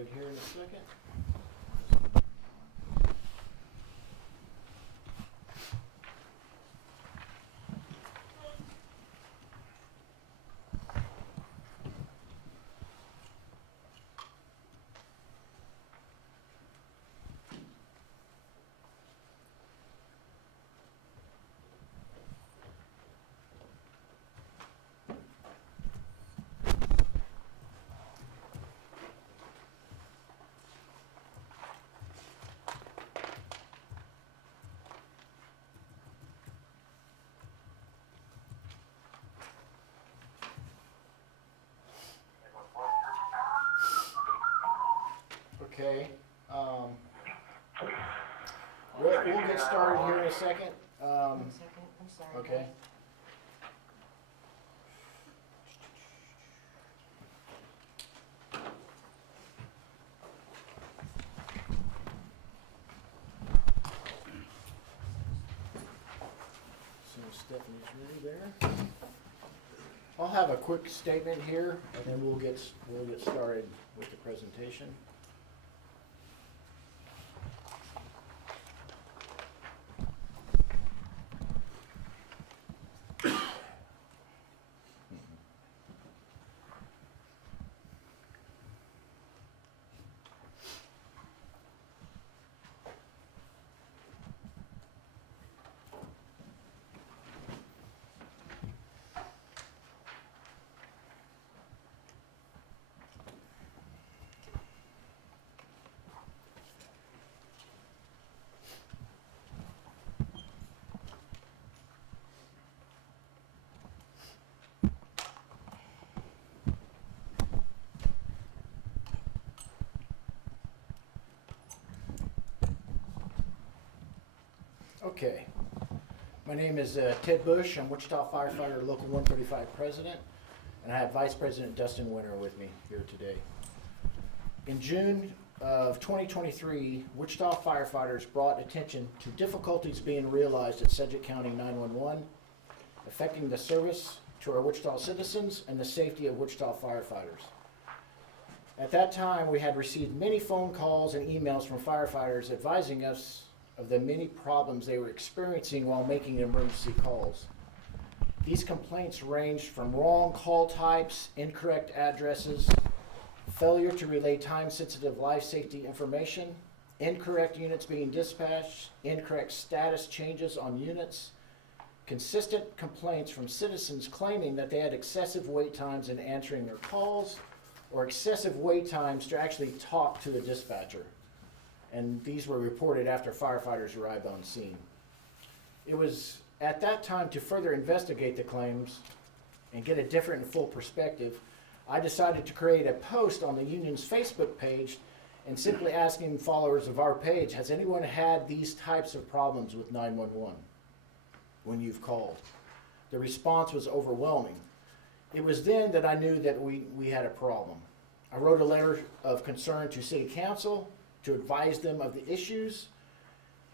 started here in a second. Okay, we'll get started here in a second. 1 second, I'm sorry. Okay. So Stephanie's ready there. I'll have a quick statement here, and then we'll get started with the presentation. Okay, my name is Ted Bush. I'm Wichita Firefighter Local 135 President, and I have Vice President Dustin Winter with me here today. In June of 2023, Wichita firefighters brought attention to difficulties being realized at Sedgwick County 911, affecting the service to our Wichita citizens and the safety of Wichita firefighters. At that time, we had received many phone calls and emails from firefighters advising us of the many problems they were experiencing while making emergency calls. These complaints ranged from wrong call types, incorrect addresses, failure to relay time-sensitive life safety information, incorrect units being dispatched, incorrect status changes on units, consistent complaints from citizens claiming that they had excessive wait times in answering their calls, or excessive wait times to actually talk to a dispatcher. And these were reported after firefighters arrived on scene. It was at that time, to further investigate the claims and get a different and full perspective, I decided to create a post on the union's Facebook page and simply asking followers of our page, has anyone had these types of problems with 911 when you've called? The response was overwhelming. It was then that I knew that we had a problem. I wrote a letter of concern to City Council to advise them of the issues.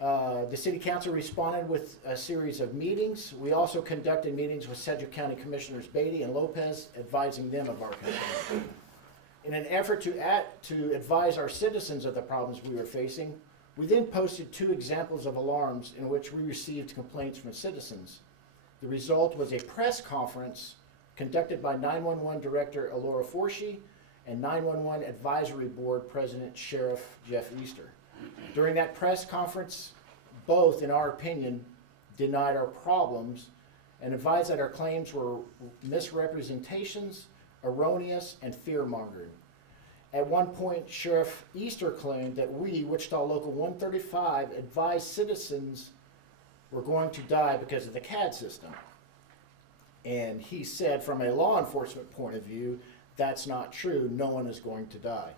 The City Council responded with a series of meetings. We also conducted meetings with Sedgwick County Commissioners Beatty and Lopez, advising them of our concerns. In an effort to advise our citizens of the problems we were facing, we then posted 2 examples of alarms in which we received complaints from citizens. The result was a press conference conducted by 911 Director Alora Forshee and 911 Advisory Board President Sheriff Jeff Easter. During that press conference, both, in our opinion, denied our problems and advised that our claims were misrepresentations, erroneous, and fear-mongering. At one point, Sheriff Easter claimed that we, Wichita Local 135, advised citizens were going to die because of the CAD system. And he said, from a law enforcement point of view, that's not true. No one is going to die.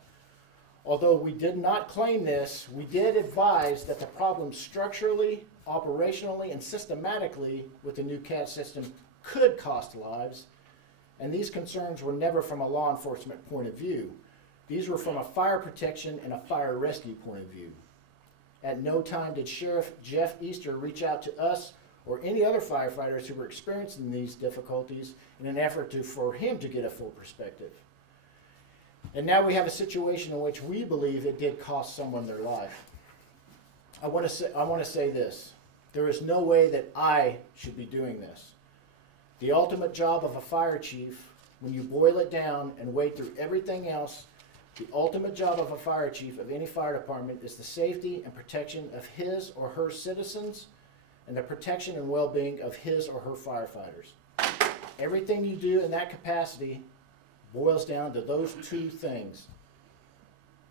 Although we did not claim this, we did advise that the problem structurally, operationally, and systematically with the new CAD system could cost lives, and these concerns were never from a law enforcement point of view. These were from a fire protection and a fire rescue point of view. At no time did Sheriff Jeff Easter reach out to us or any other firefighters who were experiencing these difficulties in an effort for him to get a full perspective. And now we have a situation in which we believe it did cost someone their life. I want to say this. There is no way that I should be doing this. The ultimate job of a fire chief, when you boil it down and wade through everything else, the ultimate job of a fire chief of any fire department is the safety and protection of his or her citizens and the protection and well-being of his or her firefighters. Everything you do in that capacity boils down to those two things.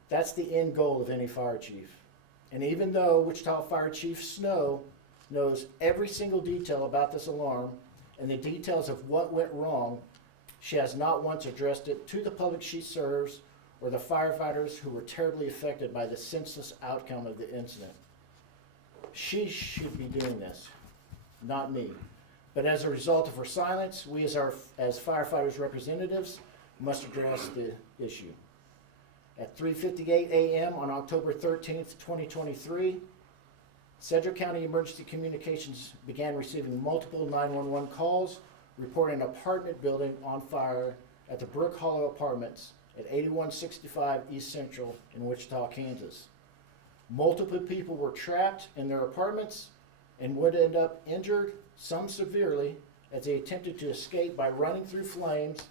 That's the end goal of any fire chief. And even though Wichita Fire Chief Snow knows every single detail about this alarm and the details of what went wrong, she has not once addressed it to the public she serves or the firefighters who were terribly affected by the senseless outcome of the incident. She should be doing this, not me. But as a result of her silence, we as firefighters representatives must address the issue. At 3:58 a.m. on October 13th, 2023, Cedar County Emergency Communications began receiving multiple 911 calls reporting an apartment building on fire at the Brook Hollow Apartments at 8165 East Central in Wichita, Kansas. Multiple people were trapped in their apartments and would end up injured, some severely, as they attempted to escape by running through flames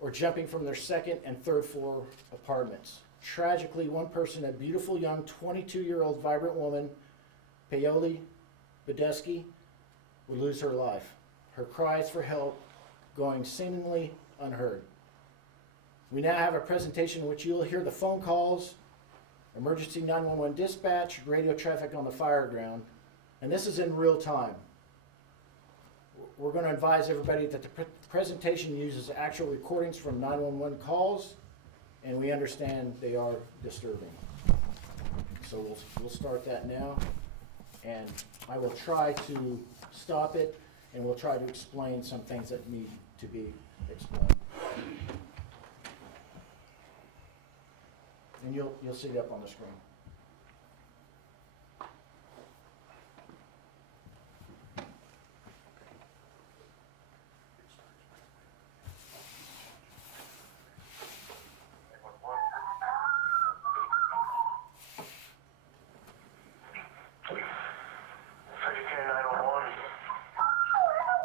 or jumping from their second and third floor apartments. Tragically, one person, a beautiful young 22-year-old vibrant woman, Paoli Badesky, would lose her life, her cries for help going seemingly unheard. We now have a presentation in which you'll hear the phone calls, emergency 911 dispatch, radio traffic on the fire ground, and this is in real time. We're going to advise everybody that the presentation uses actual recordings from 911 calls, and we understand they are disturbing. So we'll start that now, and I will try to stop it, and we'll try to explain some things that need to be explained. And you'll see it up on the screen.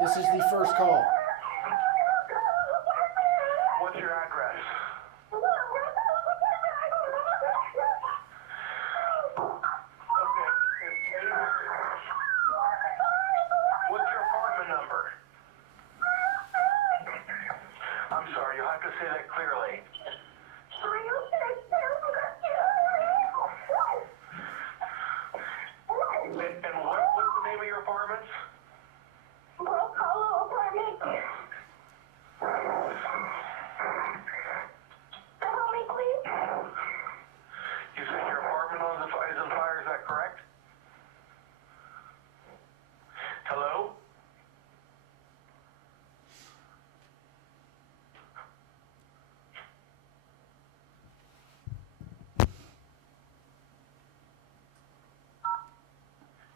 This is the first call. What's your address? Okay. What's your apartment number? I'm sorry, you'll have to say that clearly. And what's the name of your apartments? Brook Hollow Apartment. Help me, please. You said your apartment is on fire, is that correct? Hello?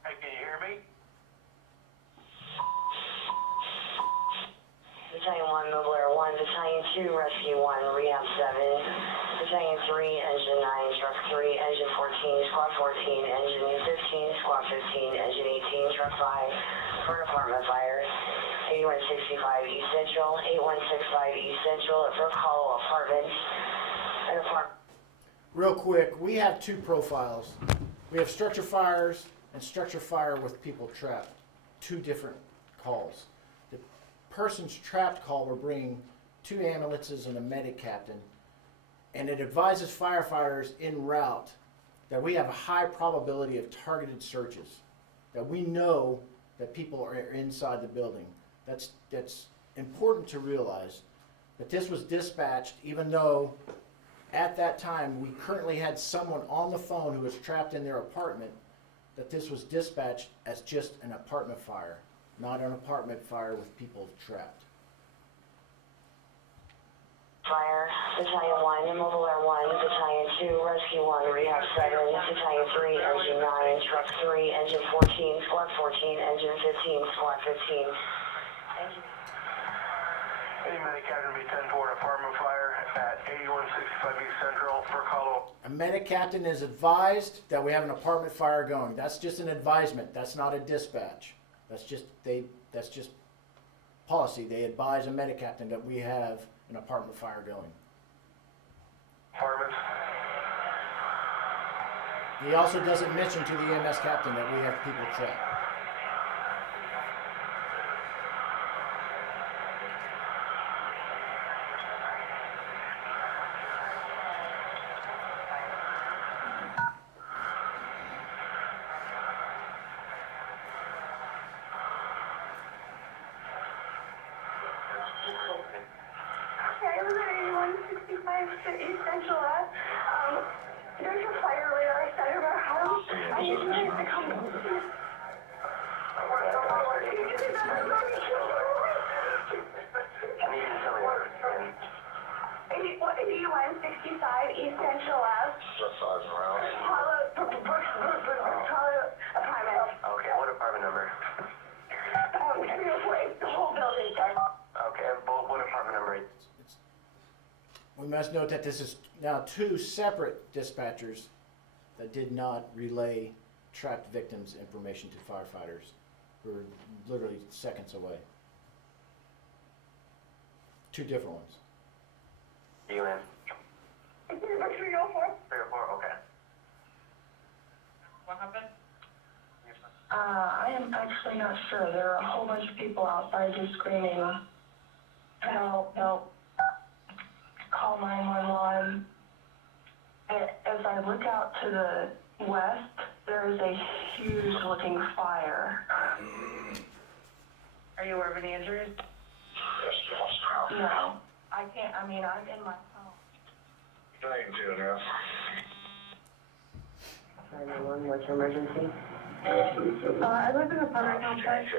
Hey, can you hear me? Battalion 1, Mobile Air 1, Battalion 2, Rescue 1, Rehab 7, Battalion 3, Engine 9, Truck 3, Engine 14, Squad 14, Engine 15, Squad 15, Engine 18, Truck 5, Fire Department Fires, 8165 East Central, 8165 East Central at Brook Hollow Apartments, an apartment. Real quick, we have two profiles. We have structure fires and structure fire with people trapped. Two different calls. The person's trapped call, we're bringing 2 ambulances and a medic captain, and it advises firefighters en route that we have a high probability of targeted searches, that we know that people are inside the building. That's important to realize, that this was dispatched even though at that time we currently had someone on the phone who was trapped in their apartment, that this was dispatched as just an apartment fire, not an apartment fire with people trapped. Fire, Battalion 1, Mobile Air 1, Battalion 2, Rescue 1, Rehab 7, Battalion 3, Engine 9, Truck 3, Engine 14, Squad 14, Engine 15, Squad 15. Engine... Hey, Medic Academy 10-4, apartment fire at 8165 East Central for call. A medic captain is advised that we have an apartment fire going. That's just an advisement. That's not a dispatch. That's just policy. They advise a medic captain that we have an apartment fire going. Apartments. He also doesn't mention to the EMS captain that we have people trapped. I was at 8165 East Central Ave. There's a fire right outside of our house. I need you guys to come. Can you tell me where it's in? 8165 East Central Ave. Just around. Apollo apartment. Okay, what apartment number? 304. The whole building, sir. Okay, what apartment number? We must note that this is now two separate dispatchers that did not relay trapped victims' information to firefighters who were literally seconds away. Two different ones. You in? It's number 304. 304, okay. What happened? I am actually not sure. There are a whole bunch of people outside just screaming, help, help, call 911. As I look out to the west, there is a huge looking fire. Are you aware of any injuries? No, I can't, I'm in my home. Thank you, Jeff. 911, what's your emergency? I live in an apartment complex.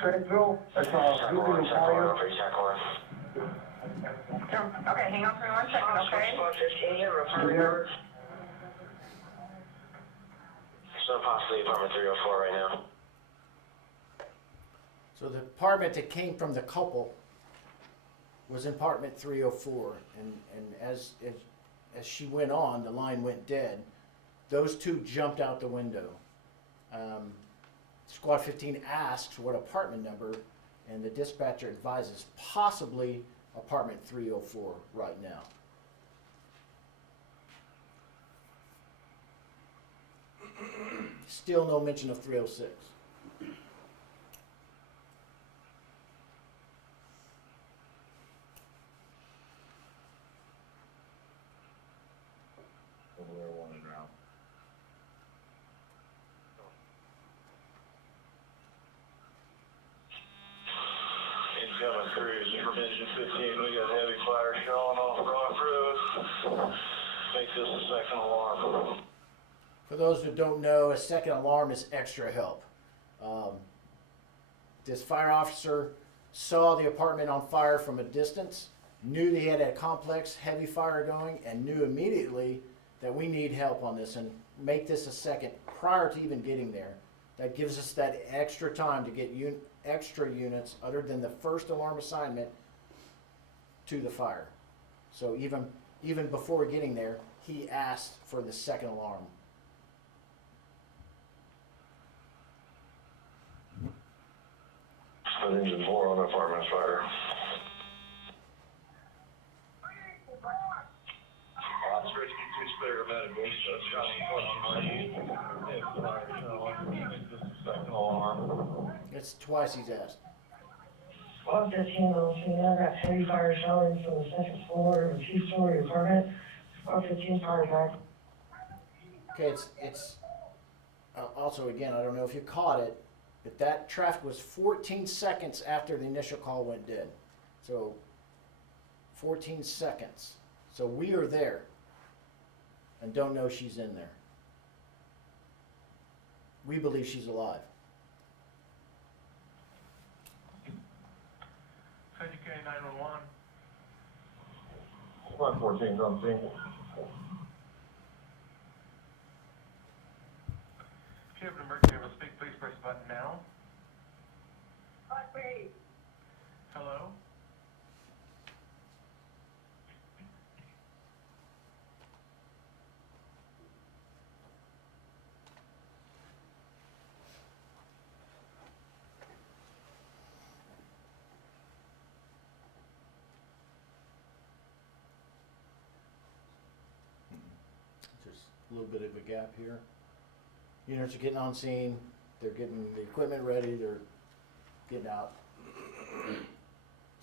Central, that's Google Fire. Okay, hang on for 1 second, okay? So possibly apartment 304 right now. So the apartment that came from the couple was in apartment 304, and as she went on, the line went dead. Those two jumped out the window. Squad 15 asks what apartment number, and the dispatcher advises possibly apartment 304 right now. Still no mention of 306. Incoming crews, engine 15, we got heavy fire showing off Rock Road. Make this a second alarm. For those who don't know, a second alarm is extra help. This fire officer saw the apartment on fire from a distance, knew they had a complex heavy fire going, and knew immediately that we need help on this and make this a second prior to even getting there. That gives us that extra time to get extra units other than the first alarm assignment to the fire. So even before getting there, he asked for the second alarm. Engine 4 on apartment fire. Rescue 2 spare medical, second alarm. It's twice he's asked. Squad 15, I got heavy fire showing from the second floor of a two-story apartment. Squad 15, fire back. Okay, it's also, again, I don't know if you caught it, but that traffic was 14 seconds after the initial call went dead. So 14 seconds. So we are there and don't know she's in there. We believe she's alive. CDK 911. Squad 14's on scene. If you have an emergency, speak, please press button now. a little bit of a gap here. Units are getting on scene, they're getting the equipment ready, they're getting out,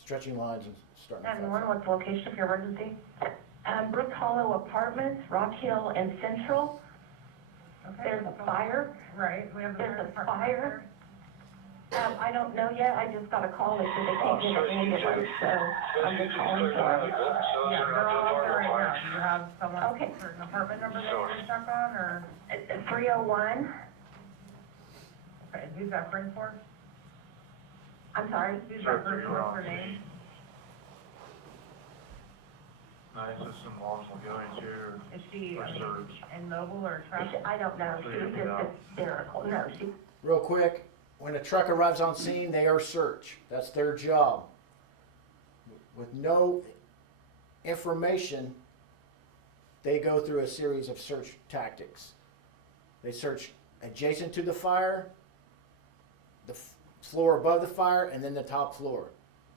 stretching lines and starting to fight 911, fire. what's the location of your emergency? Brook Hollow Apartments, Rock Hill and Central. Okay. There's a fire. Right, we have the There's fire a department fire. there. I don't know yet, I just got a call, they said they can't get an ambulance, so I'm just calling for it. Yeah, they're all out there right now. Do you have someone, Okay. a certain apartment number that you're gonna check on, or, 301, okay, who's that friend for? I'm sorry, Who's Sure, that person, you're what's on. her name? Nice, there's some multiple goings here. Is she, I mean, Research. in mobile or traffic? I don't know, she was just hysterical, no, she, Real quick, when a truck arrives on scene, they are searched. That's their job. With no information, they go through a series of search tactics. They search adjacent to the fire, the floor above the fire, and then the top floor.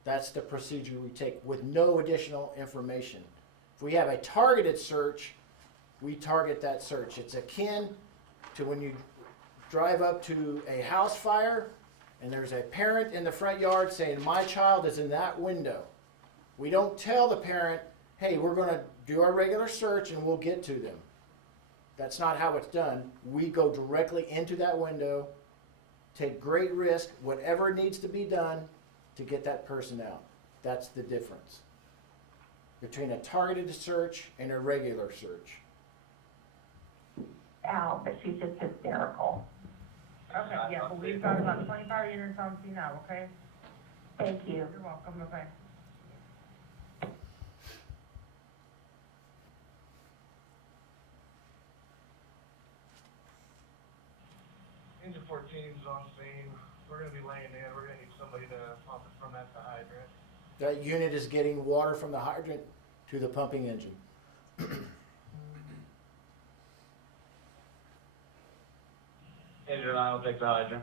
That's the procedure we take with no additional information. If we have a targeted search, we target that search. It's akin to when you drive up to a house fire and there's a parent in the front yard saying, my child is in that window. We don't tell the parent, hey, we're going to do our regular search and we'll get to them. That's not how it's done. We go directly into that window, take great risk, whatever needs to be done to get that person out. That's the difference between a targeted search and a regular search. out, but she's just hysterical. Okay, yeah, well, we've got about 25 units on scene now, okay? Thank you. You're welcome, bye-bye. Engine 14's on scene. We're gonna be laying in. We're gonna need somebody to pump it from that to hydrant. That unit is getting water from the hydrant to the pumping engine. Engine, I will take the hydrant.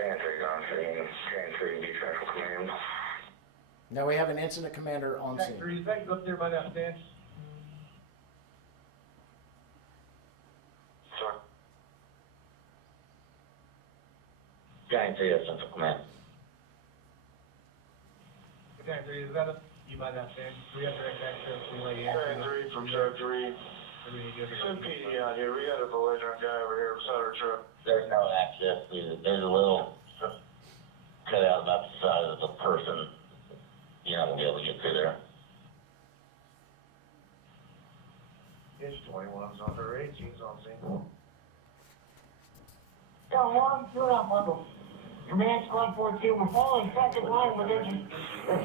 Gantry on scene, Gantry, be central command. Now we have an incident commander on scene. Factory, is that up there by that fence? Sorry. Gantry, central command. Factory, is that up, you by that fence? We have direct access to lay in. Gantry from Factory. Some PD out here. We got a belligerent guy over here beside our truck. There's no access, there's a little cutout about the size of the person. You're not gonna be able to get through there. It's 21's on her, 18's on scene. Got one, you're on bundle. Command Squad 14, we're following second line with engine,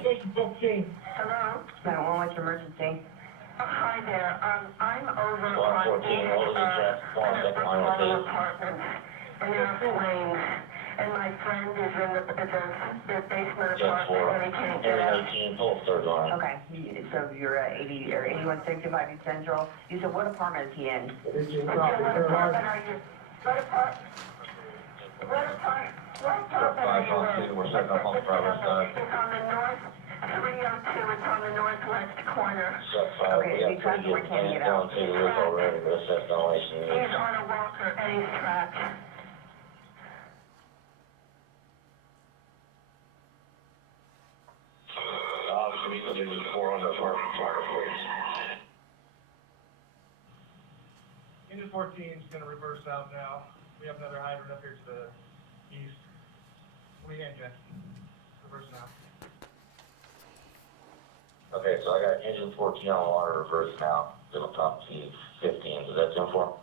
station 15. Hello? 911, what's your emergency? Hi there, I'm over Squad on 14, all of the traffic, fall second line with Brook eight. apartment, and there are flames, and my friend is in the basement Just apartment, for and he can't get out. area 18, full third line. Okay, so you're at 80, or 8165 East Central. You said what apartment is he in? Engine Okay, copy, what third apartment line. are you, what apartment Truck are 5 on you scene, we're setting up on the driver's side. It's on the north, 302, it's on the northwest corner. Truck 5, Okay, we got you tried to three pretend to units get out. going to the roof already, but it's just ventilation He's needs. on a walker and he's trapped. Obviously, we can do 400 fire, please. Engine 14's gonna reverse out now. We have another hydrant up here to the east. We engine. Reversing out. Okay, so I got engine 14 on water, reverse now, gonna pump to 15, is that 10-4?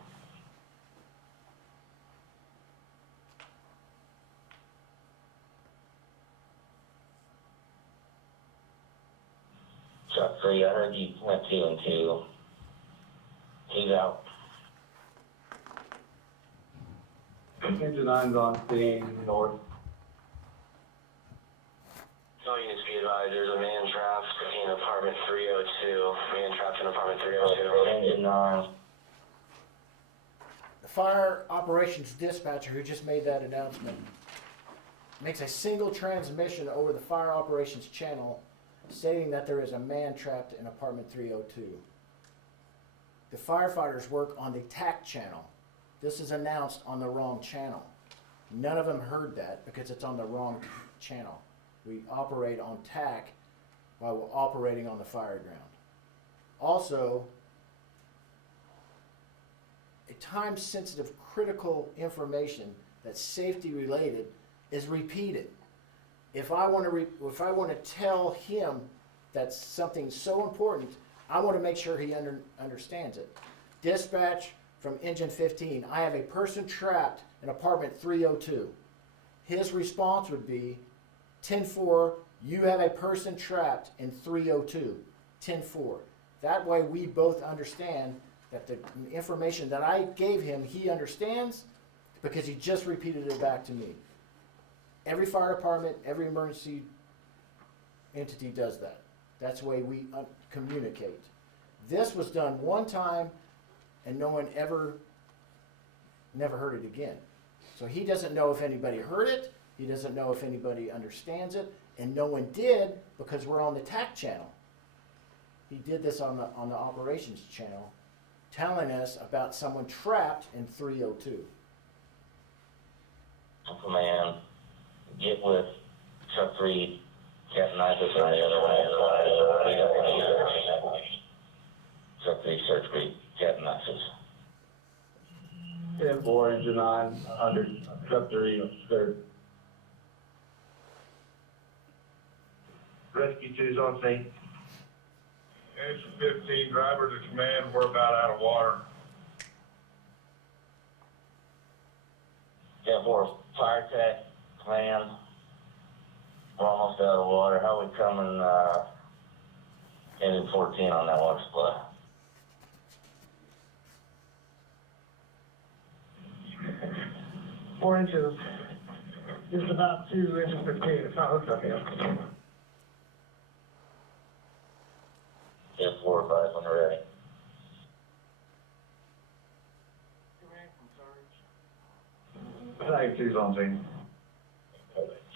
Truck 3, I heard you went 2 and 2. He's out. Engine 9's on scene, north. All units be advised, there's a man trapped in apartment 302. Man trapped in apartment 302. Engine 9, The fire operations dispatcher who just made that announcement makes a single transmission over the fire operations channel stating that there is a man trapped in apartment 302. The firefighters work on the TAC channel. This is announced on the wrong channel. None of them heard that because it's on the wrong channel. We operate on TAC while we're operating on the fire ground. Also, a time-sensitive critical information that's safety related is repeated. If I want to tell him that's something so important, I want to make sure he understands it. Dispatch from engine 15, I have a person trapped in apartment 302. His response would be, 10-4, you have a person trapped in 302, 10-4. That way we both understand that the information that I gave him, he understands because he just repeated it back to me. Every fire department, every emergency entity does that. That's the way we communicate. This was done one time and no one never heard it again. So he doesn't know if anybody heard it, he doesn't know if anybody understands it, and no one did because we're on the TAC channel. He did this on the operations channel, telling us about someone trapped in 302. Command, get with truck 3, Captain Isaac, truck 3, search group, Captain Isaac. 10-4, engine 9, under truck 3, third. Rescue 2's on scene. Engine 15, driver to command, we're about out of water. 10-4, fire tech, command, we're almost out of water. How are we coming, engine 14 on that water supply? Four inches. Just about 2 inches 15. It's not hooked up yet. 10-4, 5 when we're ready. Flag 2's on scene.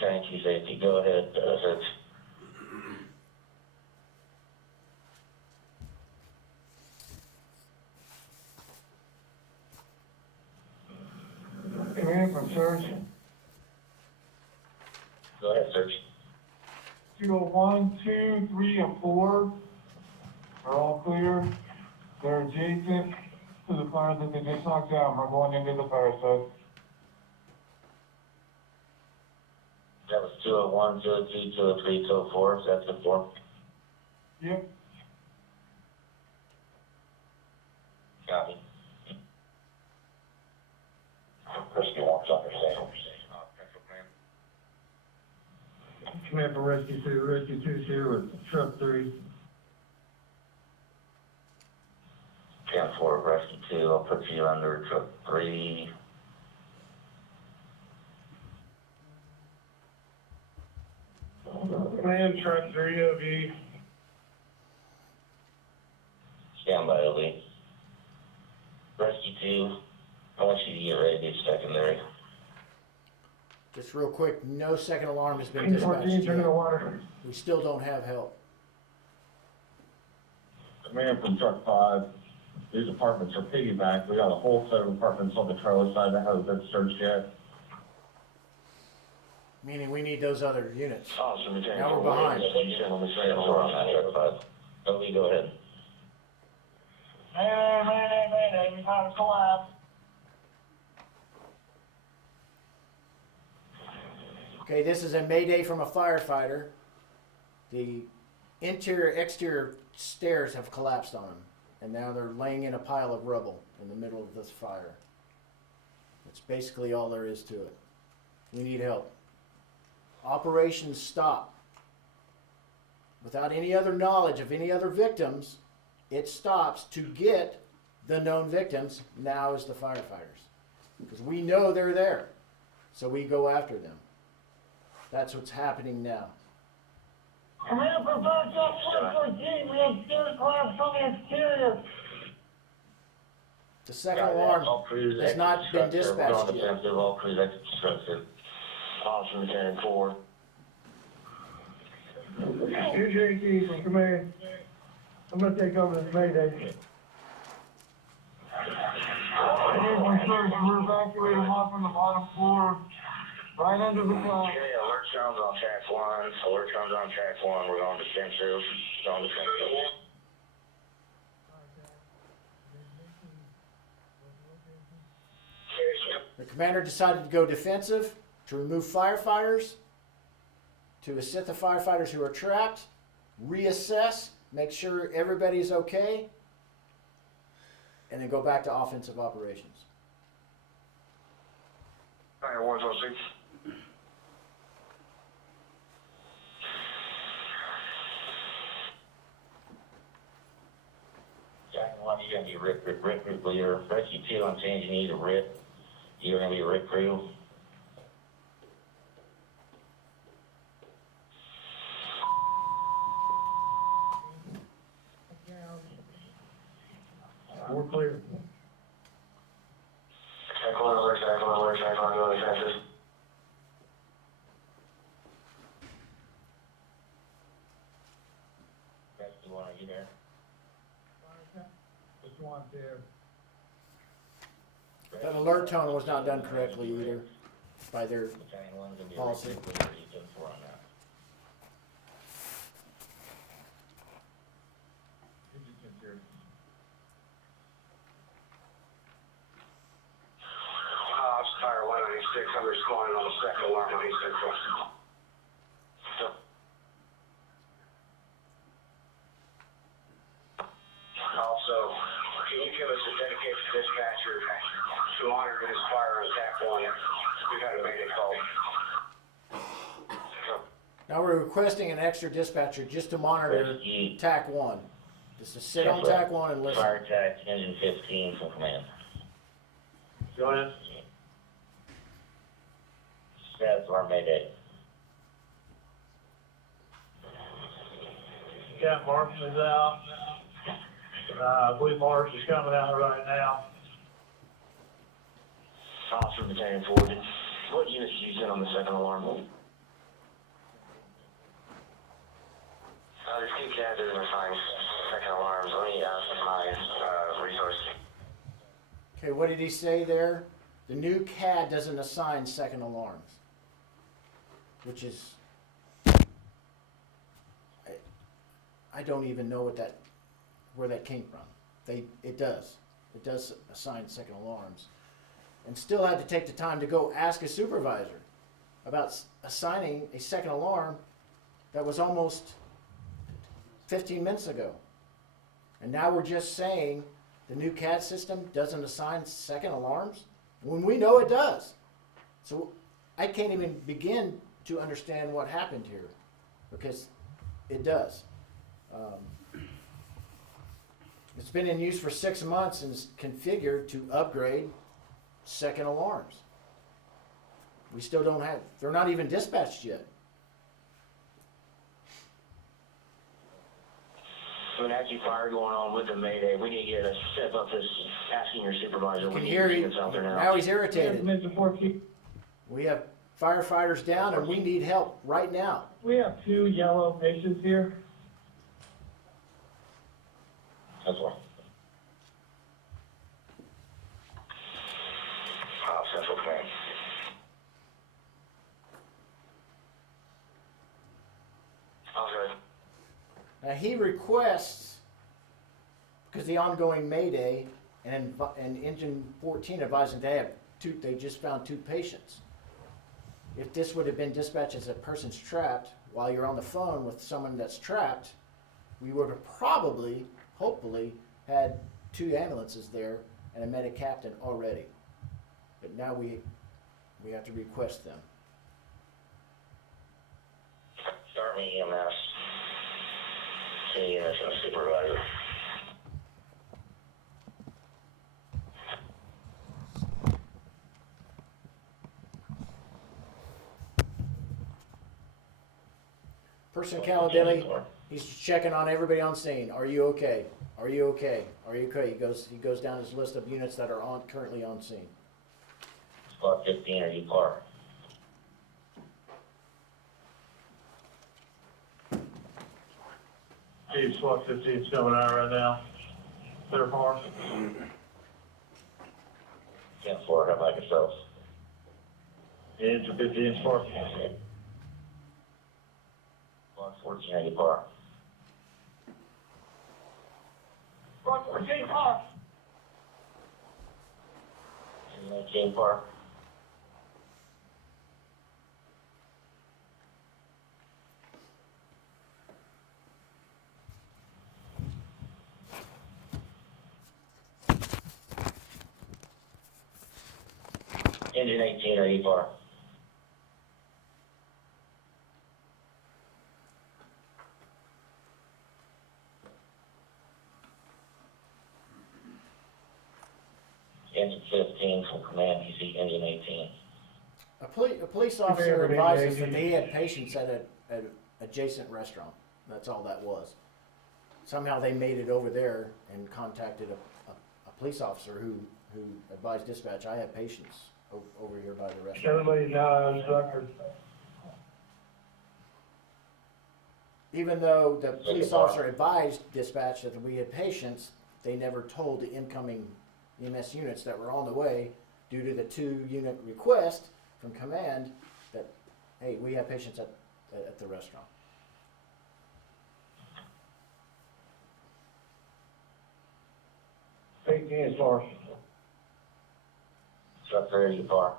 Thank you, safety. Go ahead, search. Command from search. Go ahead, search. 1, 2, 3, and 4 are all clear. They're adjacent to the fire that they just knocked down. We're going into the fire site. That was 201, 202, 203, 204. Is that the 4? Yep. Copy. Rescue 1's understand. Command from Rescue 2. Rescue 2's here with truck 3. 10-4, rescue 2. I'll put you under truck 3. Command truck 3 OV. Stand by, OB. Rescue 2, I want you to get ready to do secondary. Just real quick, no second alarm has been dispatched 14, turn to yet. water. We still don't have help. Command from truck 5, these apartments are piggybacked. We got a whole set of apartments on the trailer side that hasn't been searched yet. Meaning we need those other units. Awesome, Now we're behind. We're on that truck 5. OB, go ahead. Mayday, we found a collapse. Okay, this is a mayday from a firefighter. The exterior stairs have collapsed on them, and now they're laying in a pile of rubble in the middle of this fire. That's basically all there is to it. We need help. Operations stop. Without any other knowledge of any other victims, it stops to get the known victims. Now is the firefighters. Because we know they're there. So we go after them. That's what's happening now. Command for backup 114, we have stair collapse on the exterior. The second alarm has not been dispatched yet. All crews exit structure. Awesome, 10-4. Here's JT from command. I'm gonna take over this Mayday. Anyone serves, we're evacuating them off from the bottom floor, right under the flag. Okay, alert sounds on track 1. Alert sounds on track 1. We're going defensive. Going defensive. The commander decided to go defensive, to remove firefighters, to assist the firefighters who are trapped, reassess, make sure everybody's okay, and then go back to offensive operations. Fire 106. Second one, you're gonna be RIP leader. Rescue 2 on change, you need a RIP. You're gonna be a RIP crew. We're clear. Check 1 alert, check 1 alert, check 1, go defensive. Rescue 1, are you there? Which one there? That alert tone was not done correctly either by their Battalion 1's gonna be a policy. RIP leader. You can 4 on that. Fire 196, I'm responding on the second alarm on East Central. Also, can you give us a dedicated dispatcher to monitor this fire on TAC 1? We've had a mayday call. Now we're requesting an extra dispatcher just to monitor Rescue. TAC 1. Just to sit on TAC 1 and listen. Fire attack, engine 15 from command. Go ahead. Status of our mayday. Cat Marshall is out. I believe Marsh is coming out right now. Officer Battalion 40. What units did you send on the second alarm? There's 2 cats that are assigned second alarms. Let me ask my resource. Okay, what did he say there? The new CAD doesn't assign second alarms. Which is, I don't even know where that came from. It does assign second alarms, and still had to take the time to go ask a supervisor about assigning a second alarm that was almost 15 minutes ago. And now we're just saying the new CAD system doesn't assign second alarms when we know it does. So I can't even begin to understand what happened here, because it does. It's been in use for 6 months and is configured to upgrade second alarms. We still don't have, they're not even dispatched yet. So an active fire going on with the mayday. We need to get a step up this asking your supervisor. You We can need hear to him, get something now else. he's irritated. Mr. 14. We have firefighters down and we need help right now. We have 2 yellow patients here. That's all. Central Command. Okay. Now he requests, because the ongoing Mayday and Engine 14 advising they just found 2 patients. If this would have been dispatched as a person's trapped, while you're on the phone with someone that's trapped, we would have probably, hopefully, had 2 ambulances there and a medic captain already. But now we have to request them. Start me EMS. EMS and supervisor. Person Caladilli, he's checking on everybody on scene. Are you okay? Are you okay? Are you okay? He goes down his list of units that are currently on scene. Squad 15, are you par? Chief, SWAT 15's coming out right now. Clear car. 10-4, how about yourselves? Engine 15's car. Block 14, how you par? Block 14 car. Engine 18 par? Engine 18, are you par? Engine 15 from command, you see engine 18. A police officer advised us that they had patients at an adjacent restaurant. That's all that was. Somehow they made it over there and contacted a police officer who advised dispatch, I have patients over here by the restaurant. Everybody's now on record. Even though the police officer advised dispatch that we had patients, they never told the incoming EMS units that were on the way due to the 2-unit request from command that, hey, we have patients at the restaurant. Take the car. Truck 30, you par?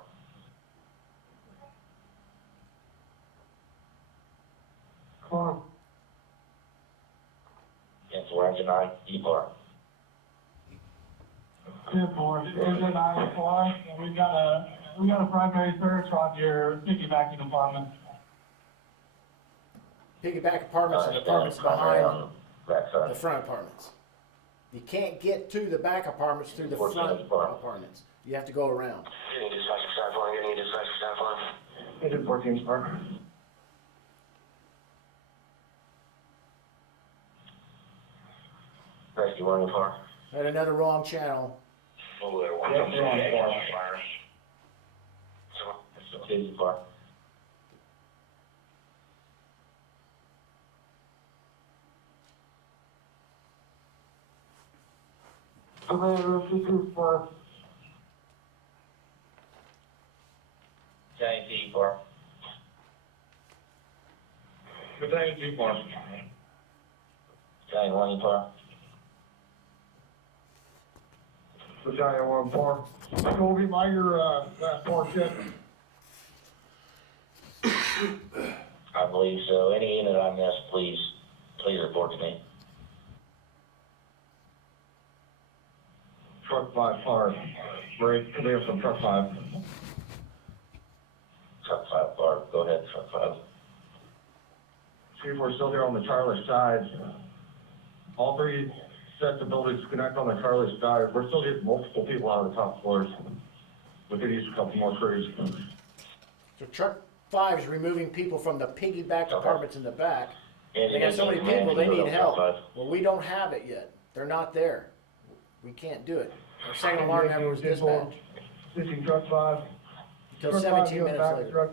Car. 10-4, engine 9, you par? 10-4, engine 9 car, and we got a primary search on your piggybacking apartment. Piggyback apartments and apartments behind Backside. the front apartments. You can't get to the back apartments through the front apartments. You have to go around. Getting dispatch staff on, getting dispatch staff on. Engine 14's car. Rescue 1, you par? Had another wrong channel. Oh, there, one. Yep, you're on Fire. So, 2, you par? Commander, 52's car. Giant T, you par? Battalion 2 car. Giant 1, you par? Battalion 1 car. Colby, your last car check. I believe so. Any unit I missed, please report to me. Truck 5 car. Break, come here from truck 5. Truck 5 par, go ahead, truck 5. Chief, we're still here on the Charlie side. All 3 sets of buildings connect on the Charlie side. We're still getting multiple people out of the top floors. We could use a couple more crews. So truck 5 is removing people from the piggyback apartments in the back. They got so many people, they need help. Well, we don't have it yet. They're not there. We can't do it. Our second alarm member was dispatched Switching truck 5. until 17 minutes later.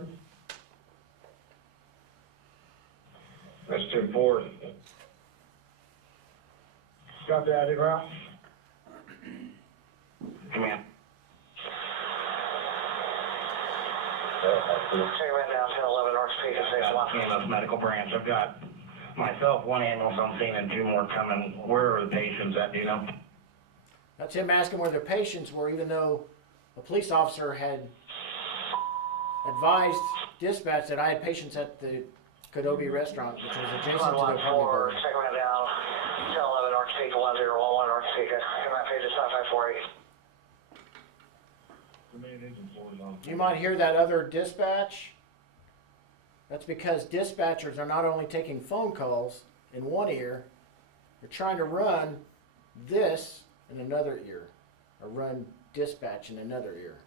That's 10-4. Got that, in route? come in. Yeah, Take right down, 1011 North Peak, and Los Angeles Medical Branch. I've got myself, 1 ambulance on scene, and 2 more coming. Where are the patients at, do you know? That's him asking where their patients were, even though a police officer had advised dispatch that I had patients at the Kadobi restaurant, which was adjacent to the apartment building. Take right down, 1011 North Peak, 1011 North Peak. Come out, page 5548. You might hear that other dispatch. That's because dispatchers are not only taking phone calls in one ear, they're trying to run this in another ear, or run dispatch in another ear.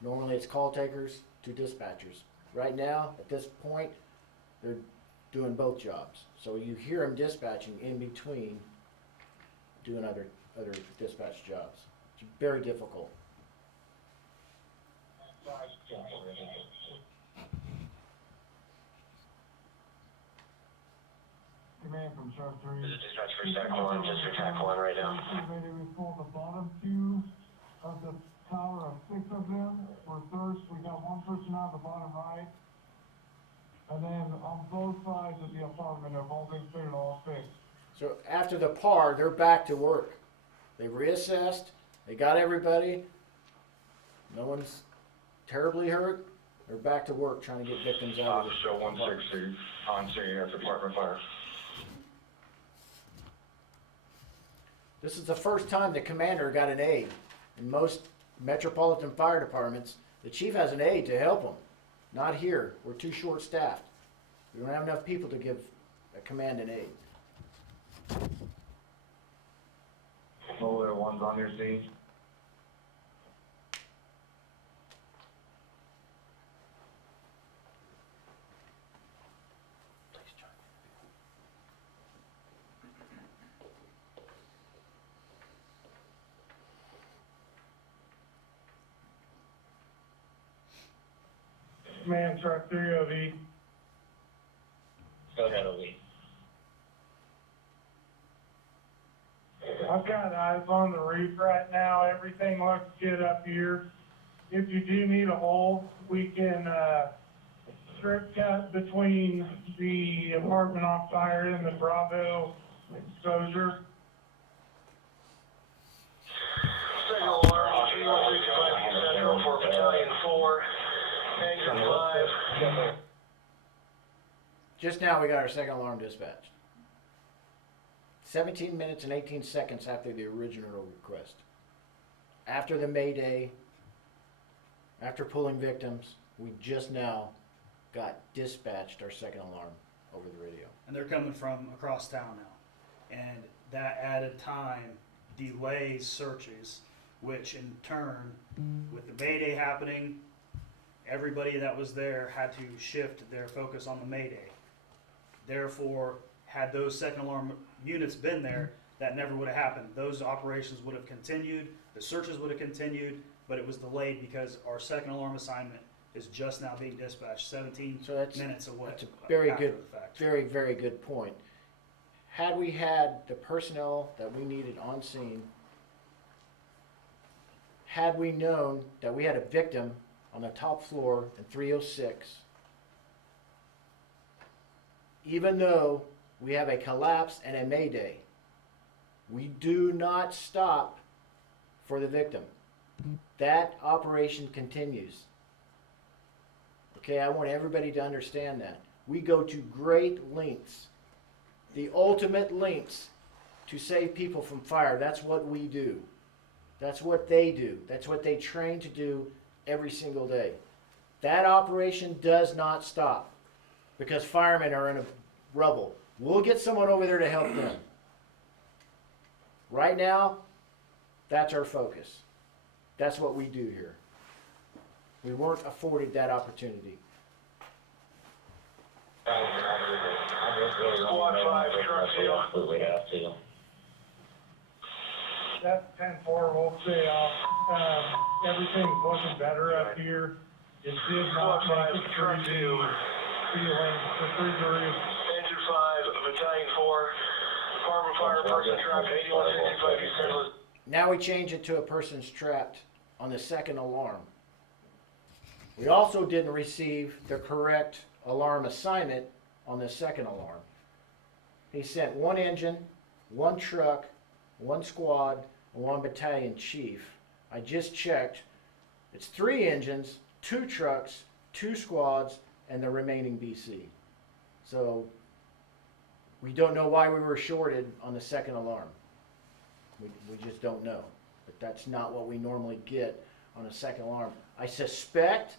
Normally it's call takers to dispatchers. Right now, at this point, they're doing both jobs. So you hear them dispatching in between doing other dispatch jobs. It's very difficult. man from Sharp 3. This is dispatch for second one, just for TAC 1 right now. We pulled the bottom two of the tower of 6 of them for thirst. We got one person on the bottom right. And then on both sides of the apartment have all been cleared, all fixed. So after the par, they're back to work. They reassessed, they got everybody. No one's terribly hurt. They're back to work trying to get victims out of it. Officer 160 on scene at Department of Fire. This is the first time the commander got an aide. In most metropolitan fire departments, the chief has an aide to help them. Not here. We're too short-staffed. We don't have enough people to give a command an aide. Oh, there one's on your scene. Man, truck 3 OV. Go ahead, OV. I've got eyes on the roof right now. Everything looks good up here. If you do need a hole, we can strip cut between the apartment on fire and the Bravo exposure. Second alarm, G165 Central for Battalion 4, Engine 5. Just now we got our second alarm dispatched. 17 minutes and 18 seconds after the original request. After the Mayday, after pulling victims, we just now got dispatched our second alarm over the radio. And they're coming from across town now. And that added time delays searches, which in turn, with the Mayday happening, everybody that was there had to shift their focus on the Mayday. Therefore, had those second alarm units been there, that never would have happened. Those operations would have continued, the searches would have continued, but it was delayed because our second alarm assignment is just now being dispatched 17 minutes away. That's a very after good, the fact. very, very good point. Had we had the personnel that we needed on scene, had we known that we had a victim on the top floor in 306, even though we have a collapse and a mayday, we do not stop for the victim. That operation continues. Okay, I want everybody to understand that. We go to great lengths, the ultimate lengths, to save people from fire. That's what we do. That's what they do. That's what they train to do every single day. That operation does not stop because firemen are in a rubble. We'll get someone over there to help them. Right now, that's our focus. That's what we do here. We weren't afforded that opportunity. Squad 5, truck 2. Absolutely have to. That's 10-4, we'll stay off. Everything's looking better up here. It did not Squad 5, make it truck 2. through the ceiling, through the roof. Engine 5, Battalion 4, Department of Fire, person trapped, 8165 East Central. Now we change it to a person's trapped on the second alarm. We also didn't receive the correct alarm assignment on the second alarm. He sent one engine, one truck, one squad, and one battalion chief. I just checked. It's 3 engines, 2 trucks, 2 squads, and the remaining BC. So we don't know why we were shorted on the second alarm. We just don't know. But that's not what we normally get on a second alarm. I suspect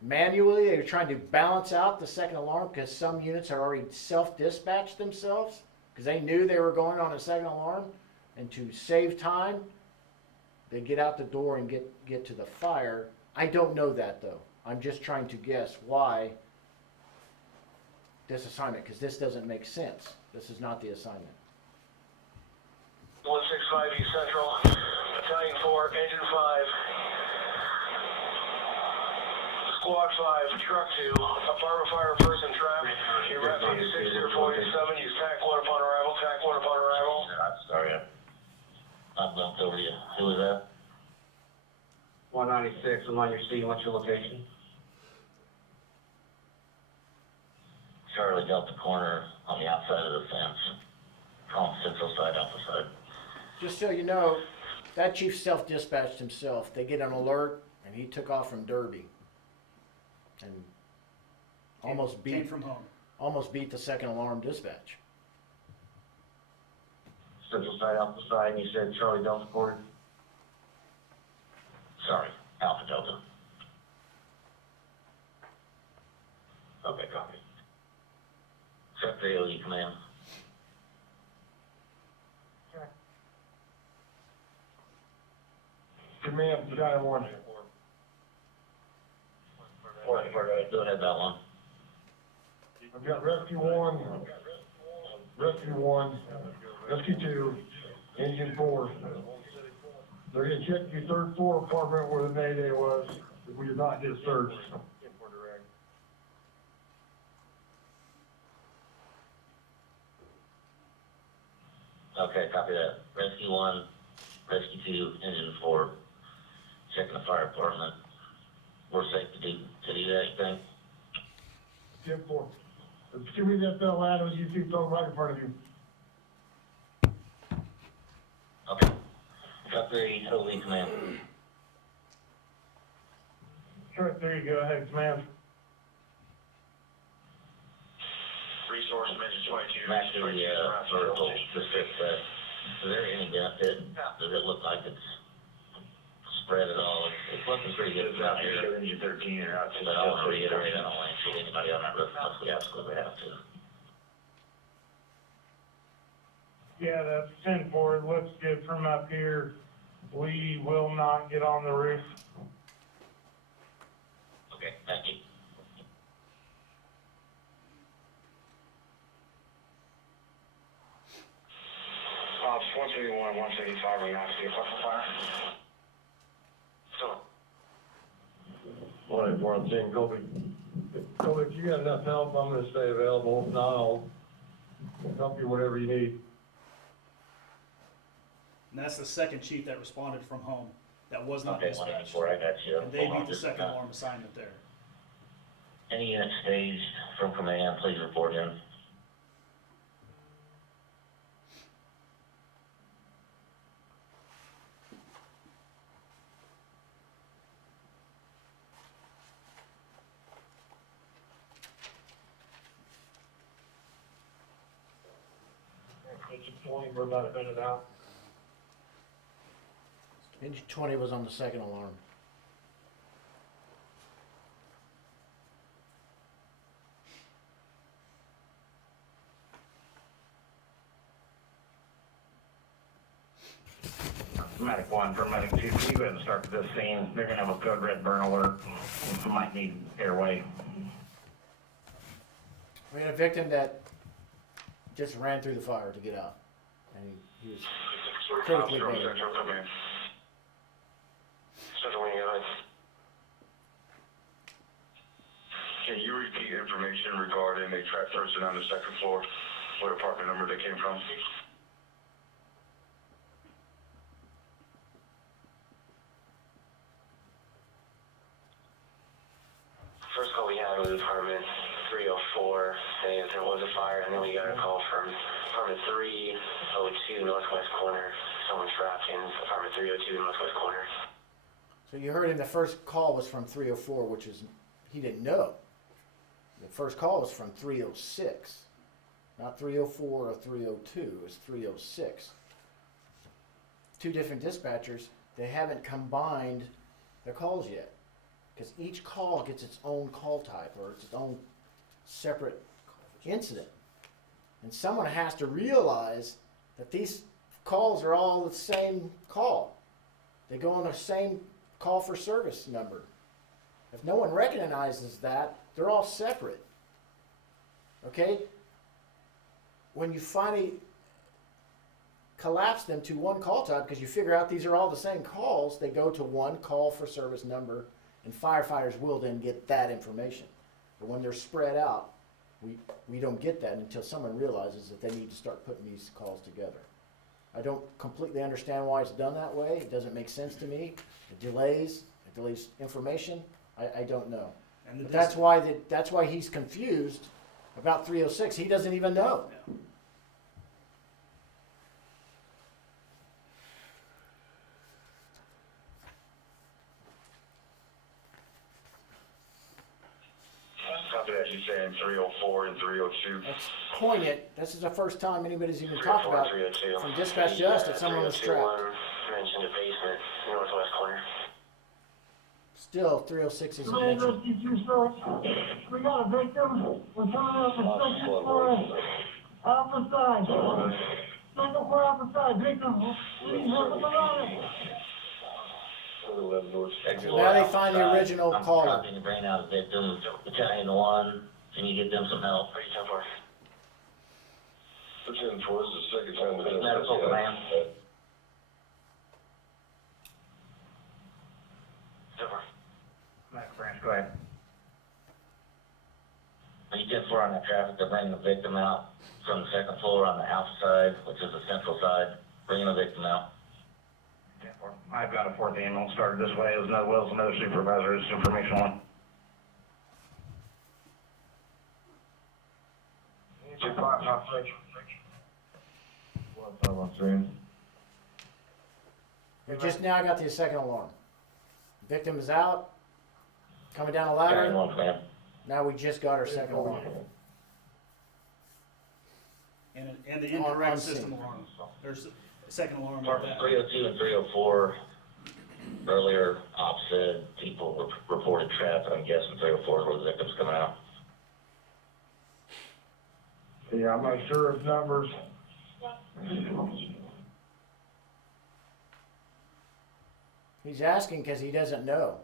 manually they're trying to balance out the second alarm because some units are already self-dispatched themselves because they knew they were going on a second alarm, and to save time they get out the door and get to the fire. I don't know that though. I'm just trying to guess why this assignment, because this doesn't make sense. This is not the assignment. 165 East Central, Battalion 4, Engine 5. Squad 5, Truck 2, fire person trapped. You're repping 6047, use tac one upon arrival, tac one upon arrival. Sorry, I bumped over you. Who was that? 196, I'm on your scene, what's your location? Charlie Delta Corner on the outside of the fence. Calling Central Side, Alpha Side. Just so you know, that chief self-dispatched himself. They get an alert, and he took off from Derby. And Came from home. almost beat the second alarm dispatch. Central Side, Alpha Side, and you said Charlie Delta Corner? Sorry, Alpha Delta. Okay, copy. Check the AOE command. Command, Battalion 1. Go ahead, that one. I've got Rescue 1, Rescue 2, Engine 4. They're gonna check your third floor apartment where the Mayday was, if we did not get searched. Okay, copy that. Rescue 1, Rescue 2, Engine 4. Checking the fire department. We're safe to do that, you think? 10-4. Give me that bell ladder you see thrown right in front of you. Okay. Got the AOE command. Sure, there you go, ahead, command. Resource Dimension 22. Actually, vertical district, is there any benefit? Does it look like it's spread at all? It's looking pretty good out here. Engine 13 or out. But I want to reiterate, I don't want to shoot anybody on that roof unless we absolutely have to. Yeah, that's 10-4, it looks good from up here. We will not get on the roof. Okay, thank you. Ops 171, 175, we have to see a fire. So. Morning, I'm seeing Kobe. Kobe, if you got enough help, I'm gonna stay available. If not, I'll help you whatever you need. And that's the second chief that responded from home. That was not Okay, dispatched. 194, I got you. And they Hold on beat the just a second minute. alarm assignment there. Any unit staged from command, please report in. Engine 20, we're about a minute out. Engine 20 was on the second alarm. Medic 1 for Medic 2, you go ahead and start this scene. They're gonna have a code red burn alert. Might need airway. We had a victim that just ran through the fire to get out. And he was critically wounded. Central Command. Central Wing Guys. Can you repeat information regarding a trapped person on the second floor? What apartment number they came from? First call we had was apartment 304, saying there was a fire, and then we got a call from apartment 302 northwest corner. Someone trapped in apartment 302 northwest corner. So you heard him, the first call was from 304, which is, he didn't know. The first call was from 306. Not 304 or 302, it was 306. Two different dispatchers, they haven't combined their calls yet. Because each call gets its own call type or its own separate incident. And someone has to realize that these calls are all the same call. They go on the same call for service number. If no one recognizes that, they're all separate. Okay? When you finally collapse them to one call type, because you figure out these are all the same calls, they go to one call for service number, and firefighters will then get that information. But when they're spread out, we don't get that until someone realizes that they need to start putting these calls together. I don't completely understand why it's done that way. It doesn't make sense to me. It delays information. I don't know. And the But that's why he's confused about 306. He doesn't even know. Yeah. Copy that, you're saying 304 and 302. That's poignant. This is the first time anybody's even talked about from dispatch to us that someone was trapped. Mentioned the basement, northwest corner. Still, 306 isn't Man, mentioned. rescue 2 starts. We got a victim. We're coming up the second floor. Alpha side. Second floor alpha side. Victim. We need help with the line. So now they find the original I'm caller. trying to bring out a victim, battalion 1, can you get them some help? Battalion 4, this is the second time we've done Medical this. command. Medical branch, go ahead. Are you 10-4 on that traffic, they're bringing the victim out from the second floor on the alpha side, which is the central side, bringing the victim out. I've got a 4th ambulance started this way. There's no Wills, another supervisor. It's information 1. Two five, not six. 153. We just now got the second alarm. Victim is out, coming down a Battalion ladder. 1 command. Now we just got our second alarm. And the On indirect scene. system alarm. There's a second alarm like Department that. 302 and 304, earlier ops said people reported trapped, I'm guessing 304 is where the victim's coming out. Yeah, I'm not sure of numbers. He's asking because he doesn't know.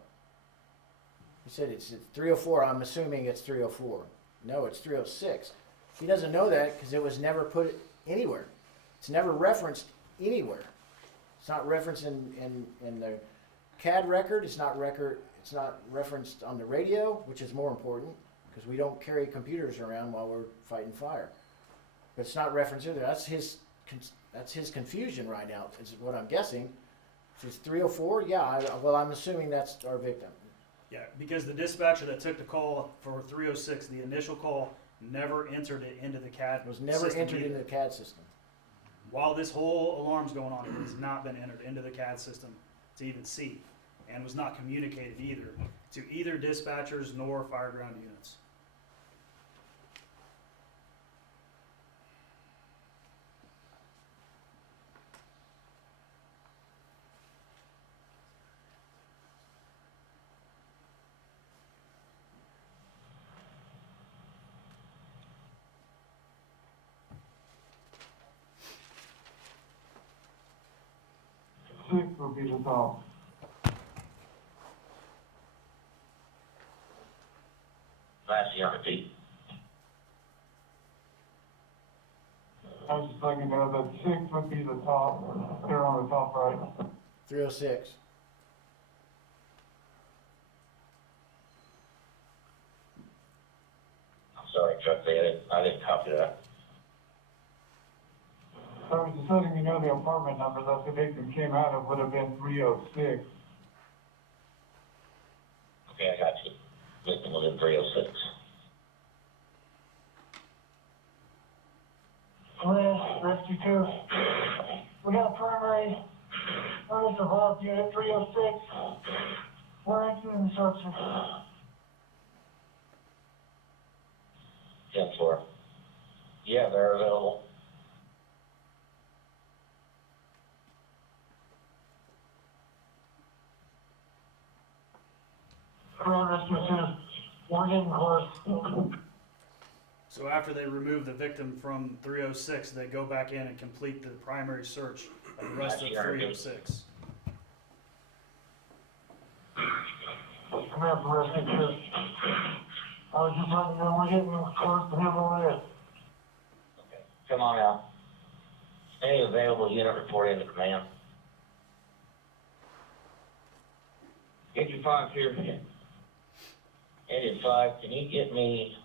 He said it's 304. I'm assuming it's 304. No, it's 306. He doesn't know that because it was never put anywhere. It's never referenced anywhere. It's not referenced in the CAD record. It's not referenced on the radio, which is more important because we don't carry computers around while we're fighting fire. But it's not referenced either. That's his confusion right now. Is what I'm guessing. If it's 304, yeah. Well, I'm assuming that's our victim. Yeah, because the dispatcher that took the call for 306, the initial call, never entered it into the CAD It was never system entered either. into the CAD system. While this whole alarm's going on, it has not been entered into the CAD system to even see, and was not communicated either to either dispatchers nor fire ground units. Six will be the top. Last year, repeat. I was just thinking that 6 would be the top, there on the top right. 306. I'm sorry, Chuck, I didn't copy that. I was just letting you know the apartment number that the victim came out of would have been 306. Okay, I got you. Victim was in 306. Rescue 2. We got a primary furnace involved unit 306. We're executing the search. 10-4. Yeah, they're available. Ground rescue 2. We're getting close. So after they remove the victim from 306, they go back in and complete the primary search of the rest of 306. Come here for rescue 2. I was just letting you know we're getting close to him over there. Okay, come on now. Any available unit report into command. Engine 5 here. Engine 5, can you get me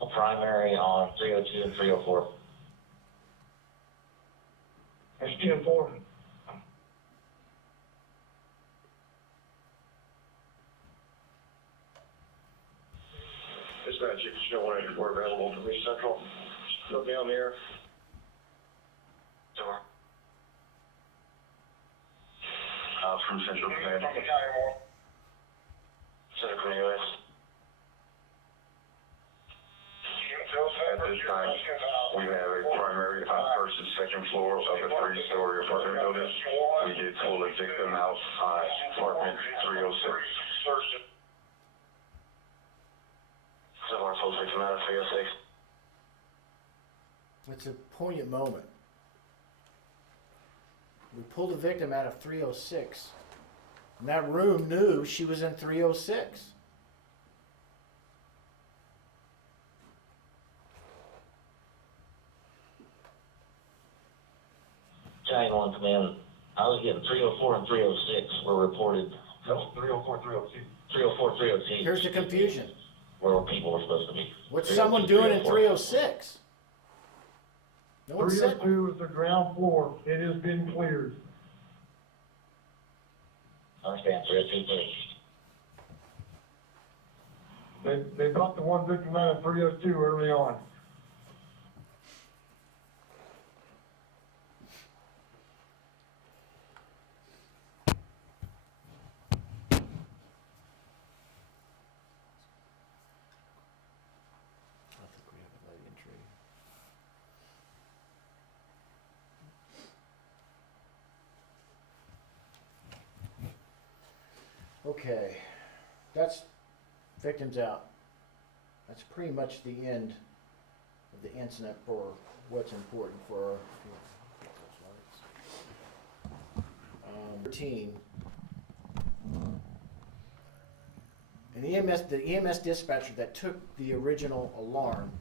a primary on 302 and 304? That's 10-4. Dispatch, if you don't want to report available to me, Central. Look down there. Door. From Central Command. Central Command, US. At this time, we have a primary on first and second floor of a 3-story apartment building. We did pull a victim out on apartment 306. Someone pulled a victim out of 306. It's a poignant moment. We pulled a victim out of 306. And that room knew she was in 306. Giant one command, I was getting 304 and 306 were reported. No, 304, 302. 304, 302. Here's the confusion. Where people were supposed to be. What's someone doing in 306? No one said. 302 is the ground floor. It has been cleared. I understand, 302, They brought the one victim out of 302 early on. Okay, that's victims out. That's pretty much the end of the incident for what's important for our routine. And the EMS dispatcher that took the original alarm